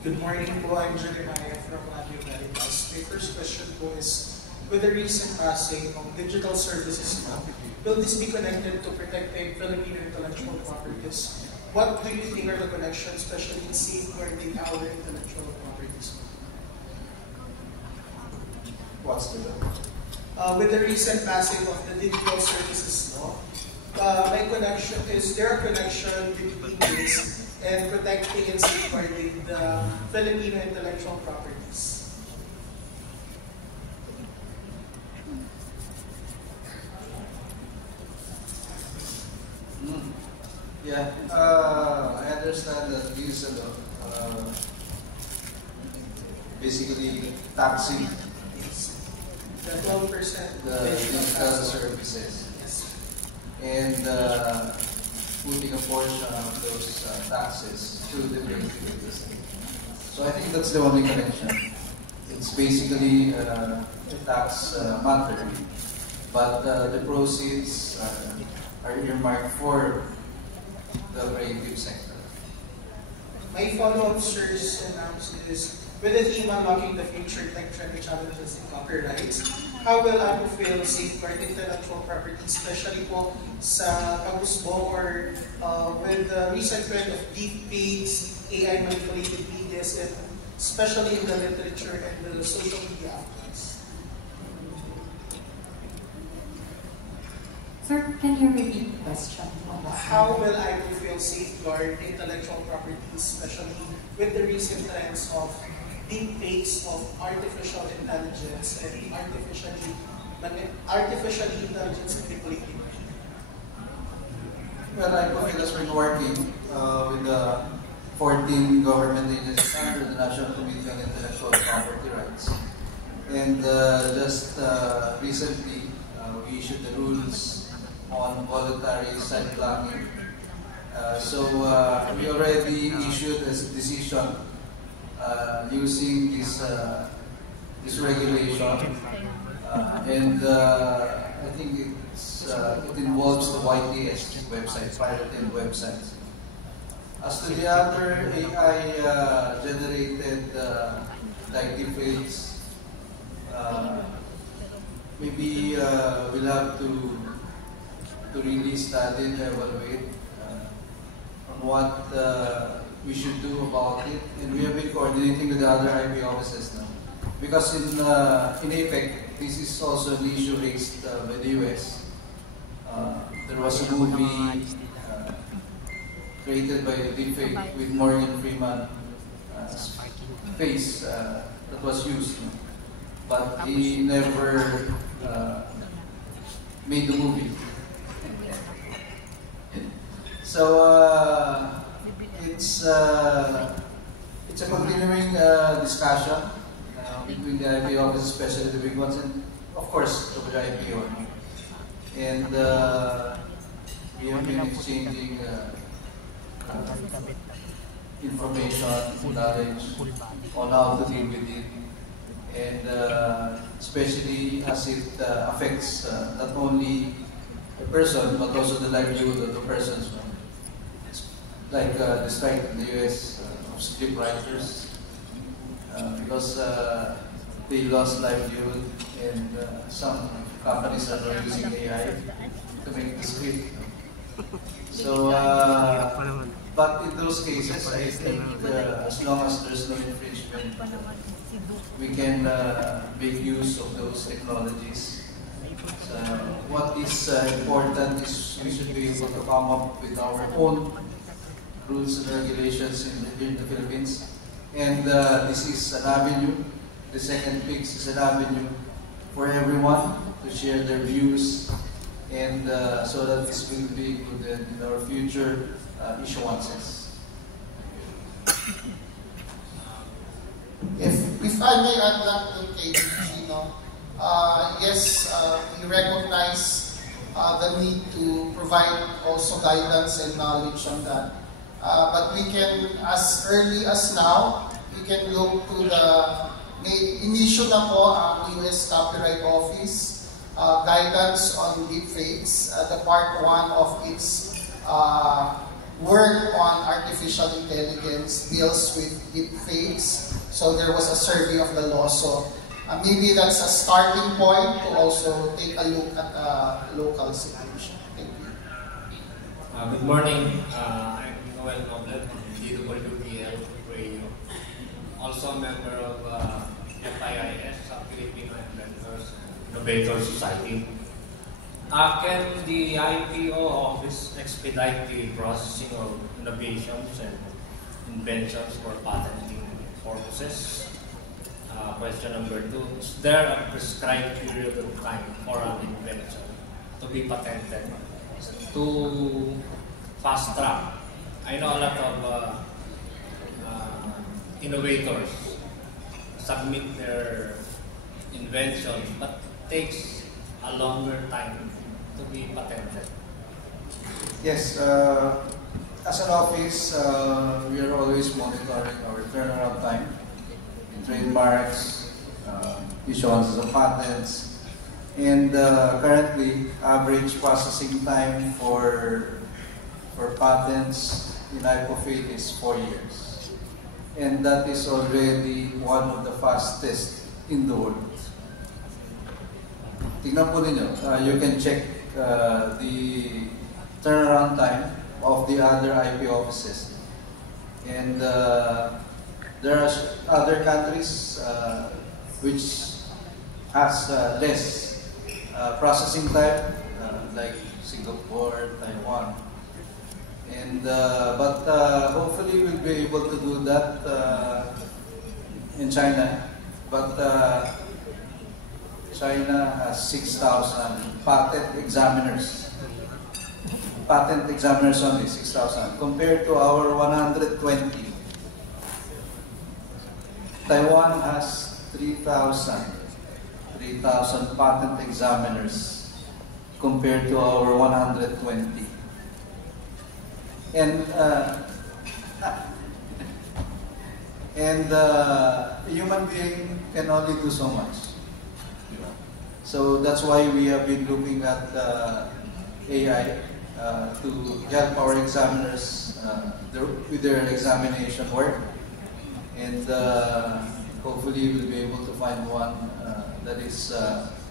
Good morning po, I'm Jeremiah from Radio Valdes. My first question po is, with the recent passing of digital services now, will this be connected to protecting Filipino intellectual properties? What do you think are the connections, especially in safeguarding our intellectual properties? What's the with the recent passing of the digital services law, my connection is there a connection between this and protecting and safeguarding the Filipino intellectual properties? Yeah, I understand that this basically taxing The 12%. the digital services and putting a portion of those taxes through the regulators. So I think that's the only connection. It's basically a tax matter, but the proceeds are earmarked for the creative sector. My follow-up, sir, is with the theme unlocking the future tech-friendly challenges in copyrights, how will Archivido safeguard intellectual property, especially po sa pag-usbong or with the recent trend of deepfakes, AI manipulated videos, and especially in the literature and the social media outlets? Sir, can you repeat the question? How will Archivido safeguard intellectual property, especially with the recent trends of deepfakes of artificial intelligence and artificially intelligence manipulating? Well, Archivido has been working with the 14 government agencies under the National Committee on Intellectual Property Rights. And just recently, we issued the rules on voluntary side-blocking. So we already issued a decision using this regulation, and I think it involves the YTS website, pirated websites. As to the other AI generated like deepfakes, maybe we'll have to really study and evaluate on what we should do about it, and we have been coordinating with the other IP offices now. Because in APEC, this is also an issue raised by the US. There was a movie created by deepfake with Morgan Freeman's face that was used, but he never made the movie. So it's a continuing discussion between the IP office, especially the big ones, and of course the IPO. And we have been exchanging information, knowledge on how to deal with it, and especially as it affects not only the person but also the livelihood of the persons. Like the strike in the US of script writers, because they lost livelihood, and some companies are now using AI to make the script. So, but in those cases, I think as long as there's no infringement, we can make use of those technologies. So what is important is we should be able to come up with our own rules and regulations in the Philippines. And this is an avenue. The second fix is an avenue for everyone to share their views, and so that this will be included in our future issuances. If I may add that to KDG, yes, we recognize the need to provide also guidance and knowledge on that. But we can, as early as now, we can look to the inisyu na po ang US Copyright Office guidance on deepfakes, the part 1 of its work on artificial intelligence deals with deepfakes. So there was a survey of the law. So maybe that's a starting point to also take a look at the local situation. Thank you. Good morning. I'm Noel Noblet from DZXL Radio. Also a member of FIIS, Filipino Inventors and Innovators Society. Can the IPO office expedite the processing of innovations and inventions for patenting purposes? Question number 2, is there a prescribed period of time for an invention to be patented? fast track. I know a lot of innovators submit their inventions, but it takes a longer time to be patented. Yes, as an office, we are always monitoring our turnaround time in trademarks, issuances of patents, and currently, average processing time for patents in IPOFIL is 4 years. And that is already one of the fastest in the world. Tignan po ninyo, you can check the turnaround time of the other IP offices. And there are other countries which has less processing time, like Singapore, Taiwan. And but hopefully we'll be able to do that in China. But China has 6,000 patent examiners. Patent examiners only, 6,000, compared to our 120. Taiwan has 3,000 patent examiners compared to our 120. And a human being can only do so much. So that's why we have been looking at AI to help our examiners with their examination work. And hopefully we'll be able to find one that is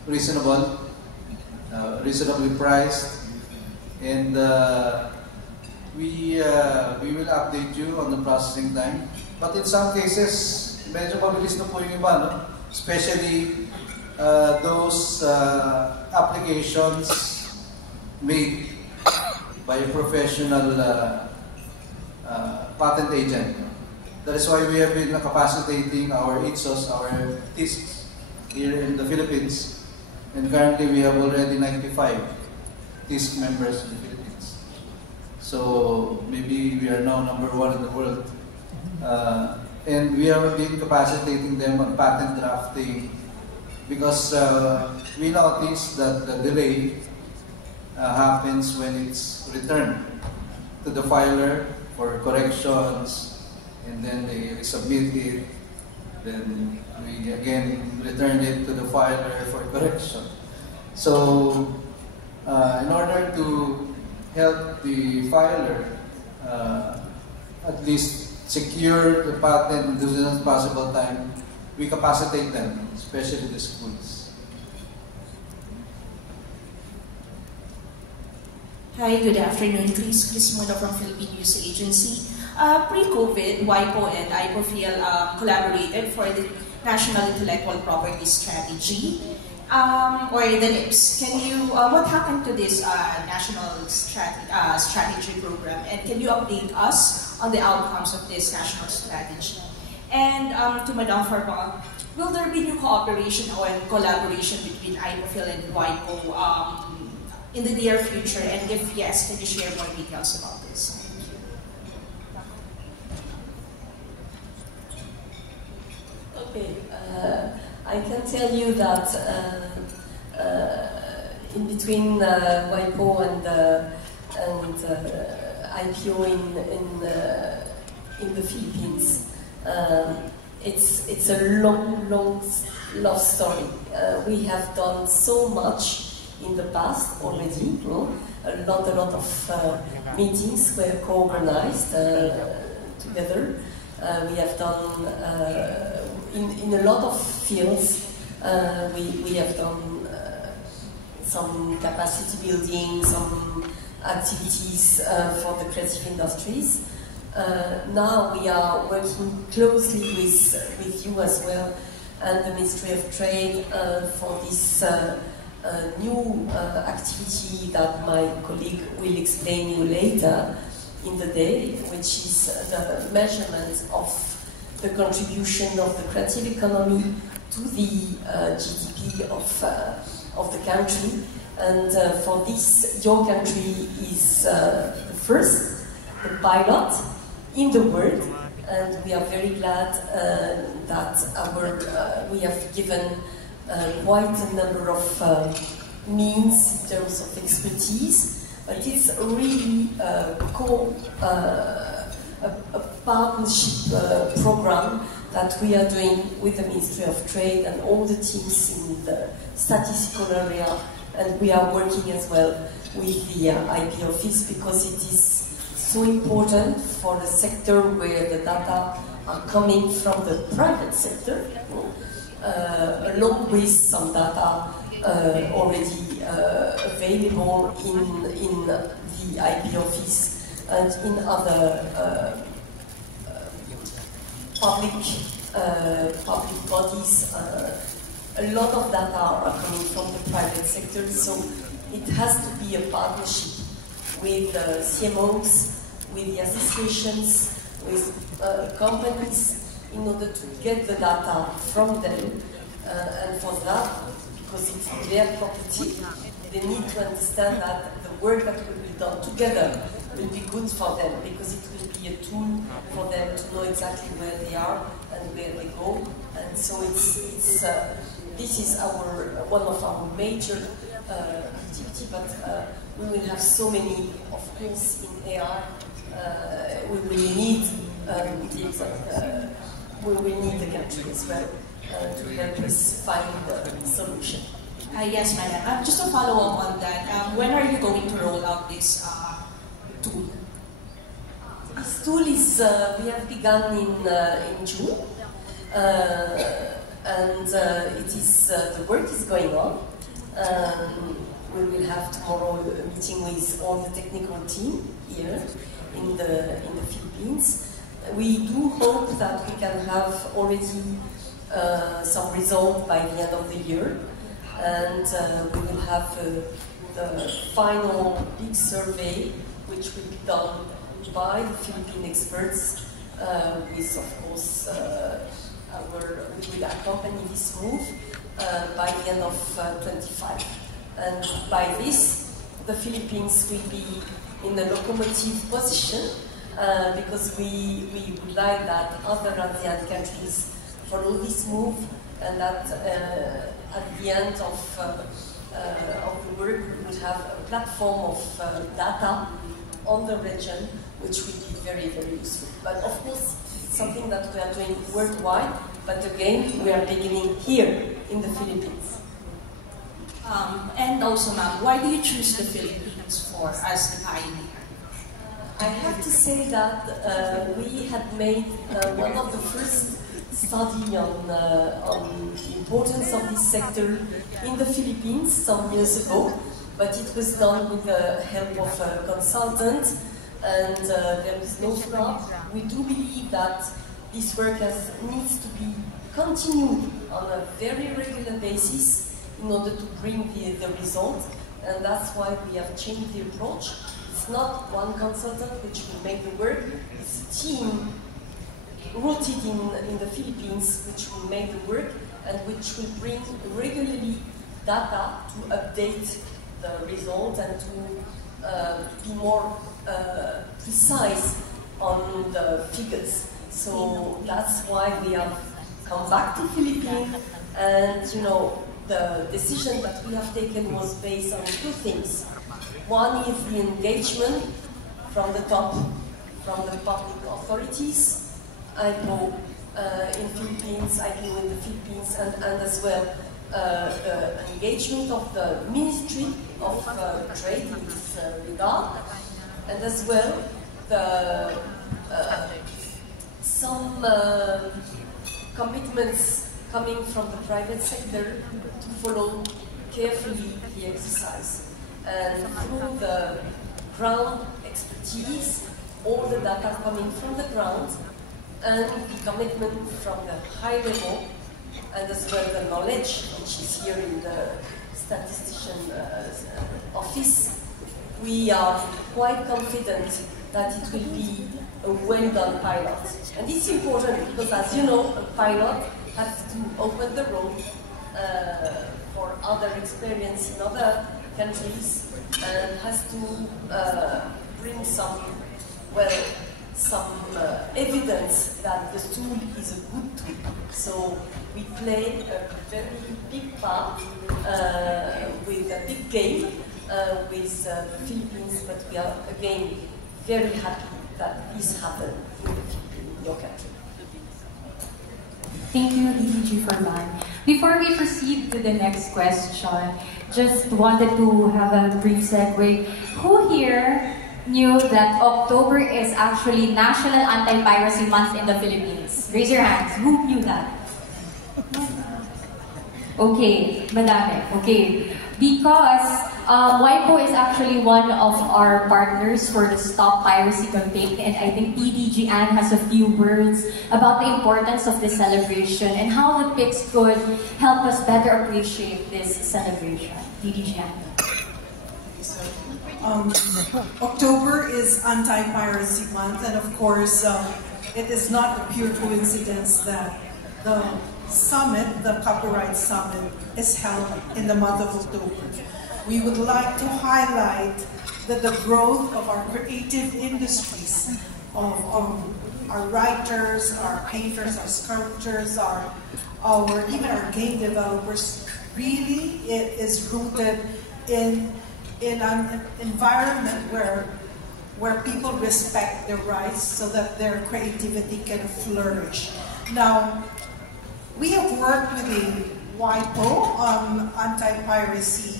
reasonable, reasonably priced, and we will update you on the processing time. But in some cases, medyo mabilis na po yung iba, no? Especially those applications made by a professional patent agent. That is why we have been capacitating our ITSOs, our TISCs here in the Philippines. And currently we have already 95 TISC members in the Philippines. So maybe we are now #1 in the world. And we have been capacitating them on patent drafting because we notice that the delay happens when it's returned to the filer for corrections, and then they submit it, then we again return it to the filer for correction. So in order to help the filer at least secure the patent in the soonest possible time, we capacitate them, especially the schools. Hi, good afternoon. Chris Muno from Philippine News Agency. Pre-COVID, WIPO and IPOFIL collaborated for the National Intellectual Property Strategy, or the NIPS. Can you, what happened to this national strategy program, and can you update us on the outcomes of this national strategy? And to Madame Farba, will there be new cooperation or collaboration between IPOFIL and WIPO in the near future? And if yes, can you share more details about this? Okay, I can tell you that in between WIPO and IPO in the Philippines, it's a long love story. We have done so much in the past already. A lot of meetings were co-organized together. We have done in a lot of fields. We have done some capacity building, some activities for the creative industries. Now we are working closely with you as well and the Ministry of Trade for this new activity that my colleague will explain you later in the day, which is the measurement of the contribution of the creative economy to the GDP of the country. And for this, your country is the first, the pilot in the world, and we are very glad that we have given quite a number of means in terms of expertise, but it's really a partnership program that we are doing with the Ministry of Trade and all the teams in the statistical area, and we are working as well with the IP office because it is so important for a sector where the data are coming from the private sector, along with some data already available in the IP office and in other public bodies. A lot of data are coming from the private sector, so it has to be a partnership with CMOs, with the associations, with companies, in order to get the data from them. And for that, because it's their property, they need to understand that the work that will be done together will be good for them, because it will be a tool for them to know exactly where they are and where they go. And so this is one of our major activity, but we will have so many, of course, in AI. We will need the country as well to help us find the solution. Yes, Madam. Just to follow up on that, when are you going to roll out this tool? This tool is, we have begun in June, and the work is going on. We will have tomorrow a meeting with all the technical team here in the Philippines. We do hope that we can have already some result by the end of the year, and we will have the final big survey, which will be done by the Philippine experts, with, of course, we will accompany this move by the end of 25. And by this, the Philippines will be in a locomotive position, because we would like that other ASEAN countries follow this move, and that at the end of the work we will have a platform of data on the region, which will be very, very useful. But of course, it's something that we are doing worldwide, but again, we are beginning here in the Philippines. And also, ma'am, why do you choose the Philippines as the pioneer? I have to say that we had made one of the first study on the importance of this sector in the Philippines some years ago, but it was done with the help of a consultant, and there is no fraud. We do believe that this work needs to be continued on a very regular basis in order to bring the result, and that's why we have changed the approach. It's not one consultant which will make the work, it's a team rooted in the Philippines which will make the work and which will bring regularly data to update the result and to be more precise on the figures. So that's why we have come back to Philippines, and the decision that we have taken was based on two things. One is the engagement from the top, from the public authorities, IPO in Philippines, IPO in the Philippines, and as well the engagement of the Ministry of Trade in this regard, and as well some commitments coming from the private sector to follow carefully the exercise. And through the ground expertise, all the data coming from the ground, and the commitment from the high level, and as well the knowledge which is here in the statistician office, we are quite confident that it will be a well-done pilot. And it's important because, as you know, a pilot has to open the road for other experience in other countries, and has to bring some, well, some evidence that the tool is a good tool. So we play a very big part with a big game with the Philippines, but we are again very happy that this happened in your country. Thank you, DDG, for that. Before we proceed to the next question, just wanted to have a brief segue. Who here knew that October is actually National Anti-Piracy Month in the Philippines? Raise your hands. Who knew that? Okay, madami. Okay. Because WIPO is actually one of our partners for the Stop Piracy campaign, and I think DDG Ann has a few words about the importance of this celebration and how the PICs could help us better appreciate this celebration. DDG Ann. October is Anti-Piracy Month, and of course, it is not a pure coincidence that the summit, the Copyright Summit, is held in the month of October. We would like to highlight that the growth of our creative industries, of our writers, our painters, our sculptors, even our game developers, really it is rooted in an environment where people respect their rights so that their creativity can flourish. Now, we have worked with the WIPO on anti-piracy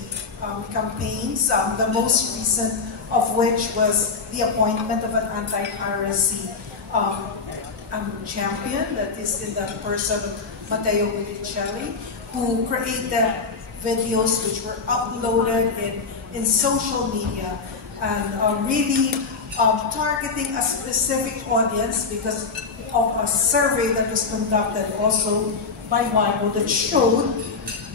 campaigns, the most recent of which was the appointment of an anti-piracy champion, that is in the person of Matteo Guidicelli, who created videos which were uploaded in social media and really targeting a specific audience because of a survey that was conducted also by WIPO that showed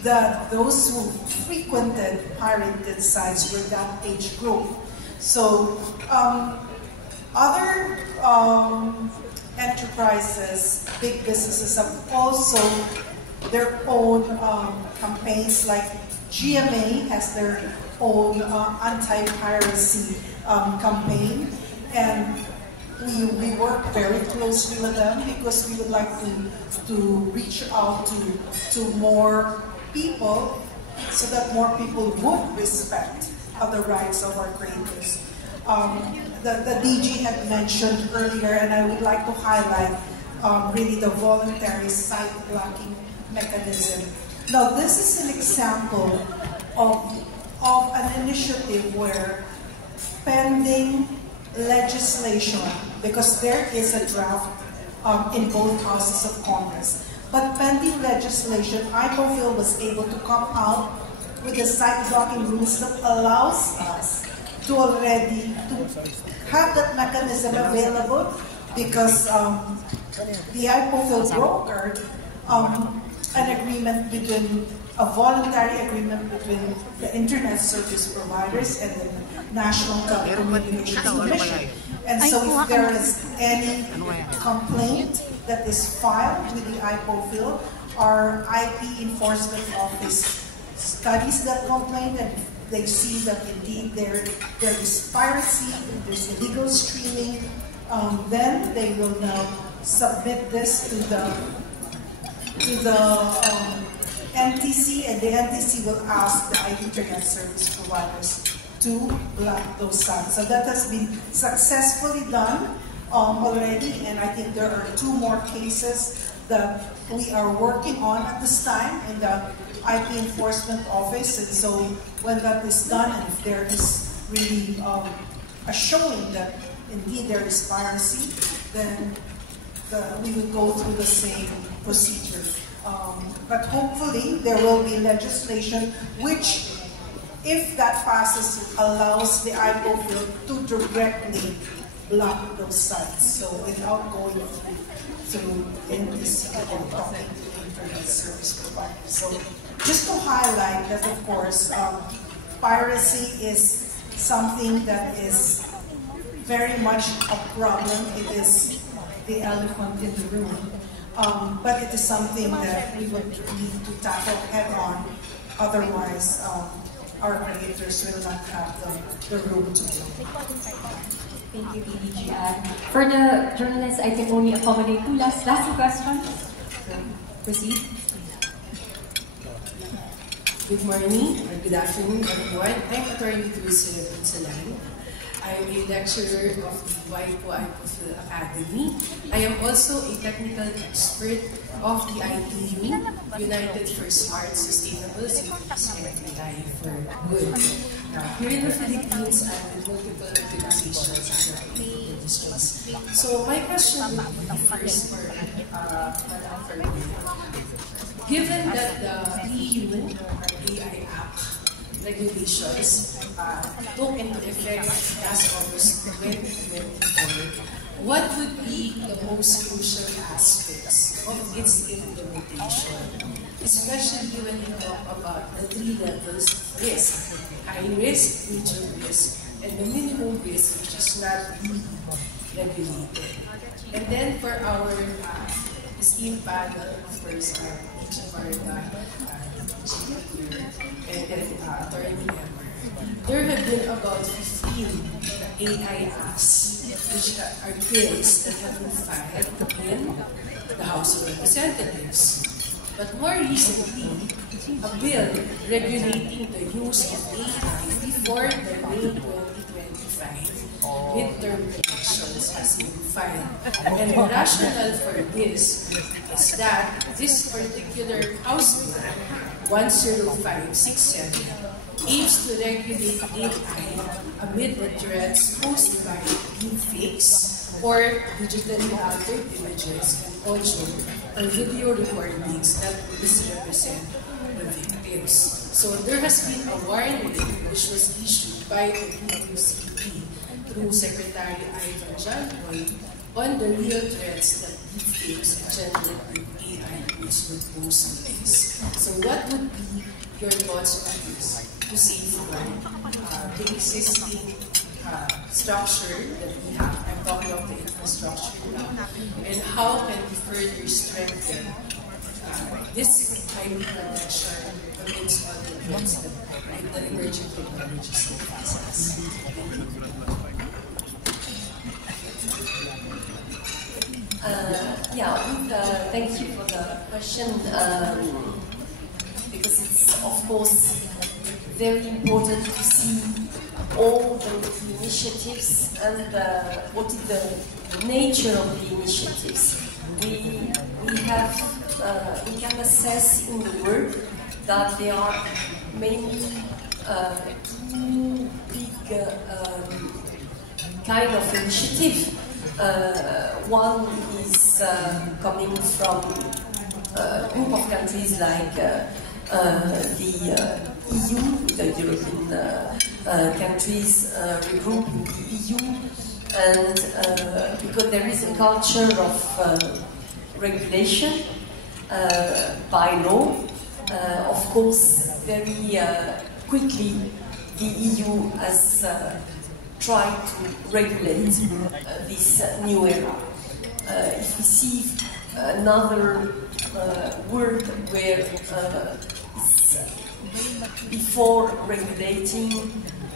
that those who frequented pirated sites were that age group. So other enterprises, big businesses have also their own campaigns, like GMA has their own anti-piracy campaign, and we work very closely with them because we would like to reach out to more people so that more people would respect the rights of our creators. The DG had mentioned earlier, and I would like to highlight really the voluntary site blocking mechanism. Now, this is an example of an initiative where pending legislation, because there is a draft in both houses of Congress, but pending legislation, IPOFIL was able to come out with the site blocking rules that allows us to already have that mechanism available, because the IPOFIL brokered an agreement between a voluntary agreement between the Internet Service Providers and the National Telecommunications Commission. And so if there is any complaint that is filed with the IPOFIL, our IP Enforcement Office studies that complaint, and if they see that indeed there is piracy, there's illegal streaming, then they will now submit this to the NTC, and the NTC will ask the Internet Service Providers to block those sites. So that has been successfully done already, and I think there are 2 more cases that we are working on at this time in the IP Enforcement Office. And so when that is done, and if there is really a showing that indeed there is piracy, then we will go through the same procedure. But hopefully there will be legislation which, if that passes, allows the IPOFIL to directly block those sites, so without going through NTC or talking to Internet Service Providers. So just to highlight that, of course, piracy is something that is very much a problem. It is the elephant in the room. But it is something that we would need to tackle head on. Otherwise, our creators will not have the room to grow. Thank you, DDG. For the journalists, I can only accommodate two last questions. So, proceed. Good morning or good afternoon, everyone. I'm Attorney Cruz. I'm a lecturer of the YPO Academy. I am also a technical expert of the ITU, United for Smart, Sustainable Cities and AI for Good. Now, here in the Philippines, I'm with multiple organizations and industries. So my question would be first for Madam Fernando. Given that the EU AI Act regulations took into effect last August 2024, what would be the most crucial aspects of its implementation, especially when we talk about the three levels of risk: high risk, medium risk, and the minimum risk, which is not really regulated. And then for our esteemed panel, of course, and then Attorney Engr, there have been about 15 AI acts, which are bills that have been filed in the House of Representatives. But more recently, a bill regulating the use of AI before the May 2025 midterm elections has been filed. And the rationale for this is that this particular House Bill, 10567, aims to regulate AI amid the threats posed by deepfakes or digitally altered images and audio or video recordings that misrepresent the victims. So there has been a warning which was issued by the DZXL through Secretary Ivan Janboy on the real threats that deepfakes and generative AI tools would pose to this. So what would be your thoughts on this to safeguard the existing structure that we have? I'm talking of the infrastructure now. And how can we further strengthen this IP protection against all the threats that the emerging technologies will face us? Thank you for the question, because it's, of course, very important to see all the initiatives and what is the nature of the initiatives. We can assess in the work that there are mainly two big kind of initiative. One is coming from a group of countries like the EU, the European countries regroup in the EU, and because there is a culture of regulation by law, of course, very quickly the EU has tried to regulate this new era. If we see another word where before regulating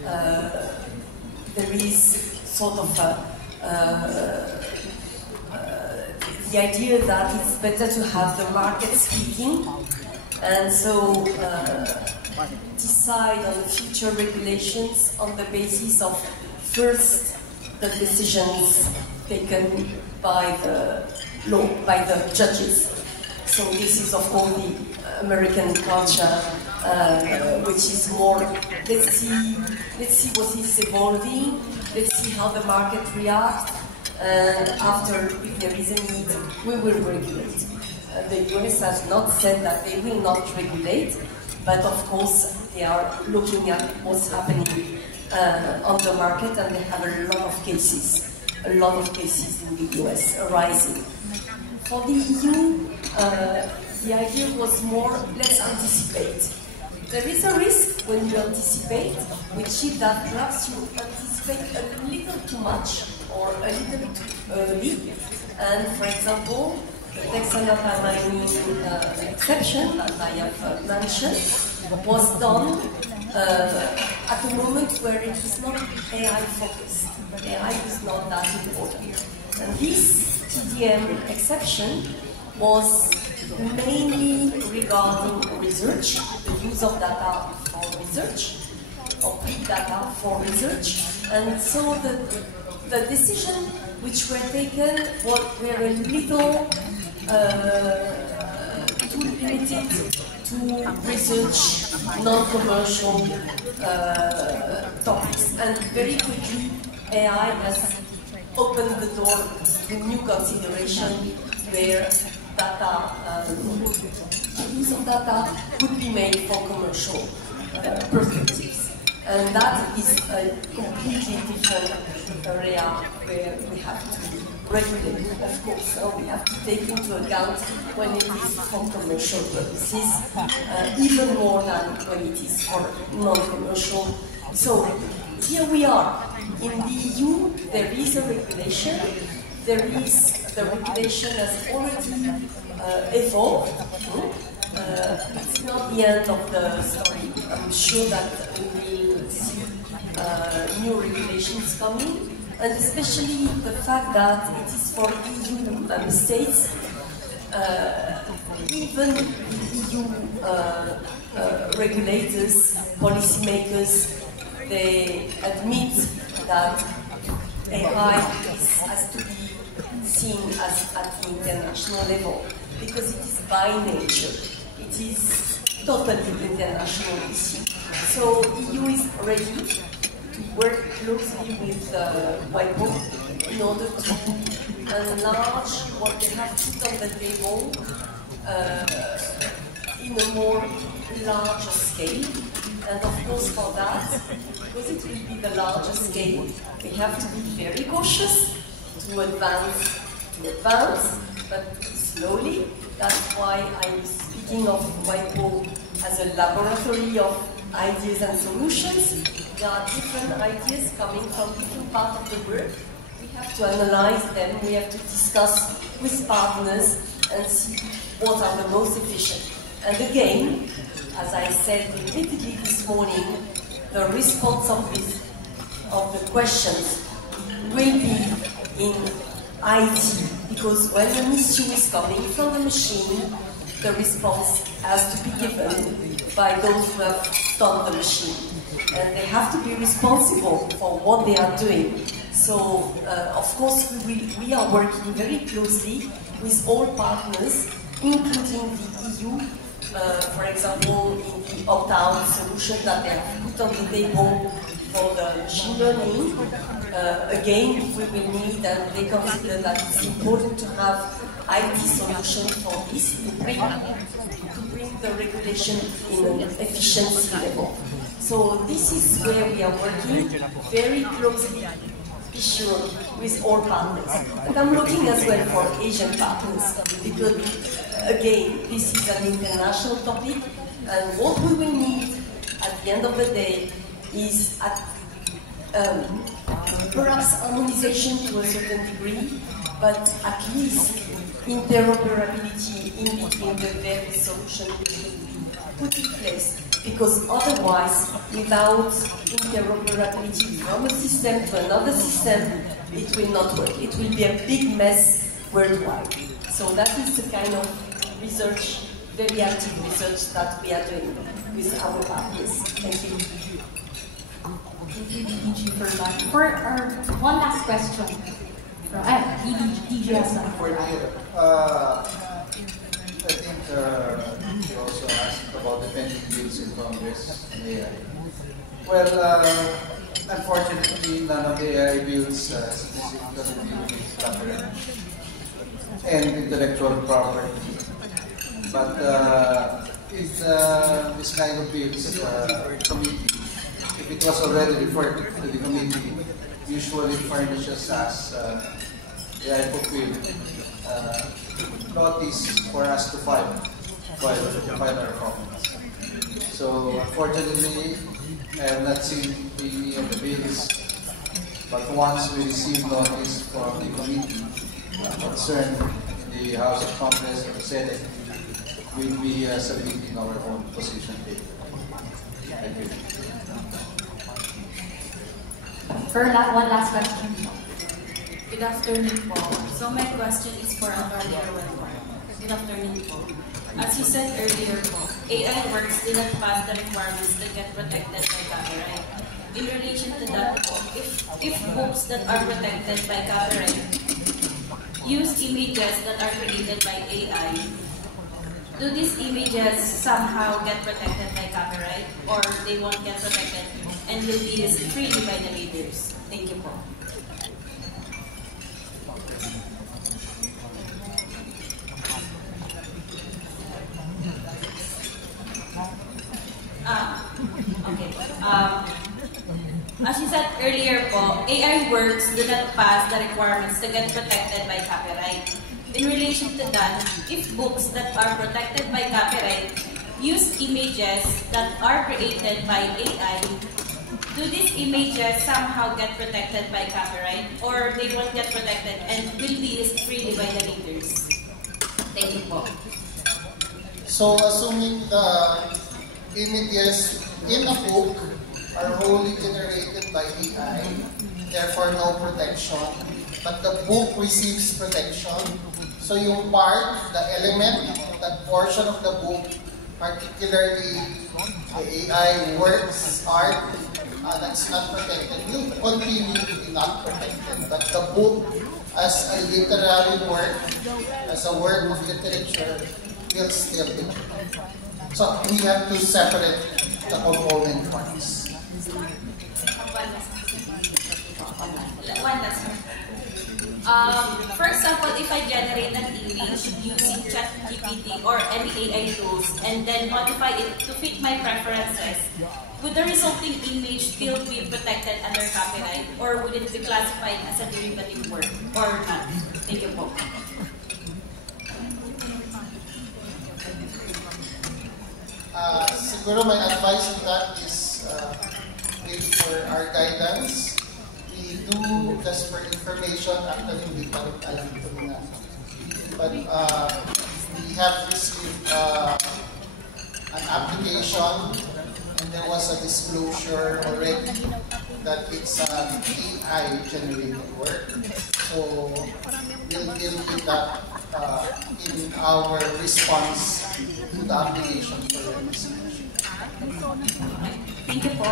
there is sort of the idea that it's better to have the market speaking, and so decide on the future regulations on the basis of first the decisions taken by the law, by the judges. So this is of course the American culture, which is more, let's see what is evolving, let's see how the market reacts, and after, if there is a need, we will regulate. The US has not said that they will not regulate, but of course they are looking at what's happening on the market, and they have a lot of cases in the US arising. For the EU, the idea was more, let's anticipate. There is a risk when you anticipate, which is that perhaps you anticipate a little too much or a little too early. And for example, the taxonomy mining exception that I have mentioned was done at the moment where it is not AI focused. AI is not that important. And this TDM exception was mainly regarding research, the use of data for research, or big data for research. And so the decision which were taken were a little too limited to research non-commercial topics. And very quickly, AI has opened the door to new consideration where data, the use of data would be made for commercial perspectives. And that is a completely different area where we have to regulate, of course. So we have to take into account when it is for commercial purposes, even more than when it is for non-commercial. So here we are. In the EU, there is a regulation. The regulation has already evolved. It's not the end of the story. I'm sure that we will see new regulations coming, and especially the fact that it is for EU member states. Even the EU regulators, policymakers, they admit that AI has to be seen as at the international level, because it is by nature. It is totally international issue. So EU is ready to work closely with WIPO in order to enlarge what they have put on the table in a more larger scale. And of course for that, because it will be the larger scale, we have to be very cautious to advance, but slowly. That's why I'm speaking of WIPO as a laboratory of ideas and solutions. There are different ideas coming from different parts of the world. We have to analyze them, we have to discuss with partners and see what are the most efficient. And again, as I said repeatedly this morning, the response of the questions will be in IT, because when an issue is coming from the machine, the response has to be given by those who have done the machine. And they have to be responsible for what they are doing. So, of course, we are working very closely with all partners, including the EU, for example, in the opt-out solution that they have put on the table for the machine learning. Again, we will need, and they consider that it's important to have IT solution for this to bring the regulation in an efficiency level. So this is where we are working very closely, be sure, with all partners. And I'm looking as well for Asian partners, because again, this is an international topic, and what we will need at the end of the day is perhaps harmonization to a certain degree, but at least interoperability in between the various solutions should be put in place, because otherwise, without interoperability from a system to another system, it will not work. It will be a big mess worldwide. So that is the kind of research, very active research that we are doing with our partners. Thank you. Thank you, DDG, for that. For our one last question from DZXL. I think you also asked about the pending bills in Congress on AI. Well, unfortunately, none of the AI bills specifically deal with copyright and intellectual property. But if this kind of bills committee, if it was already referred to the committee, usually furnishes us AI fulfilled notice for us to file our comments. So unfortunately, I have not seen any of the bills, but once we receive notice from the committee concerned in the House of Congress or the Senate, we'll be submitting our own position paper. Thank you. one last question. Good afternoon po. So my question is for Attorney Roel. Good afternoon po. As you said earlier po, AI works did not pass the requirements that get protected by copyright. In relation to that po, if books that are protected by copyright use images that are created by AI, do these images somehow get protected by copyright or they won't get protected and will be used freely by the readers? Thank you po. Okay. As you said earlier po, AI works do not pass the requirements to get protected by copyright. In relation to that, if books that are protected by copyright use images that are created by AI, do these images somehow get protected by copyright or they won't get protected and will be used freely by the readers? Thank you po. So assuming the images in a book are wholly generated by AI, therefore no protection, but the book receives protection. So yung part, the element, that portion of the book, particularly the AI works, art, that's not protected, will continue to be not protected. But the book, as a literary work, as a work of literature, will still be protected. So we have to separate the component parts. One last one. For example, if I generate an image using ChatGPT or any AI tools and then modify it to fit my preferences, would the resulting image still be protected under copyright or would it be classified as a derivative work or not? Thank you po. Siguro my advice on that is wait for our guidance. We do just for information, actually hindi pa rin alam ito na. But we have received an application and there was a disclosure already that it's an AI generated work. So we'll deal with that in our response to the application for registration. Thank you po.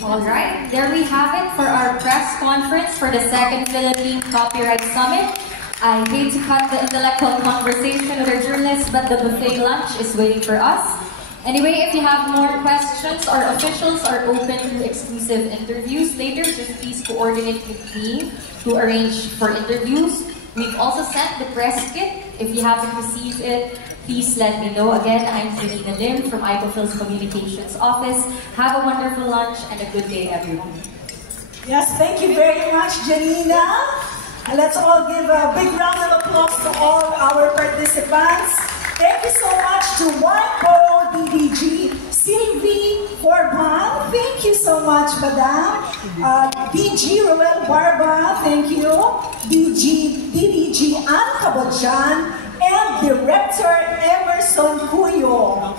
Alright, there we have it for our press conference for the second Philippine Copyright Summit. I hate to cut the intellectual conversation with our journalists, but the buffet lunch is waiting for us. Anyway, if you have more questions, our officials are open to exclusive interviews later. Just please coordinate with me to arrange for interviews. We've also sent the press kit. If you haven't received it, please let me know. Again, I'm Janina Lim from ICOFIL's Communications Office. Have a wonderful lunch and a good day, everyone. Yes, thank you very much, Janina. And let's all give a big round of applause to all our participants. Thank you so much to WIPO, DDG, Sylvie Forban. Thank you so much, Madam. DG Roel Barba, thank you. DDG Ann Cabodjan, and Director Emerson Cuyo.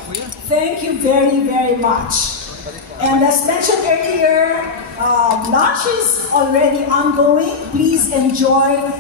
Thank you very, very much. And as mentioned earlier, lunch is already ongoing. Please enjoy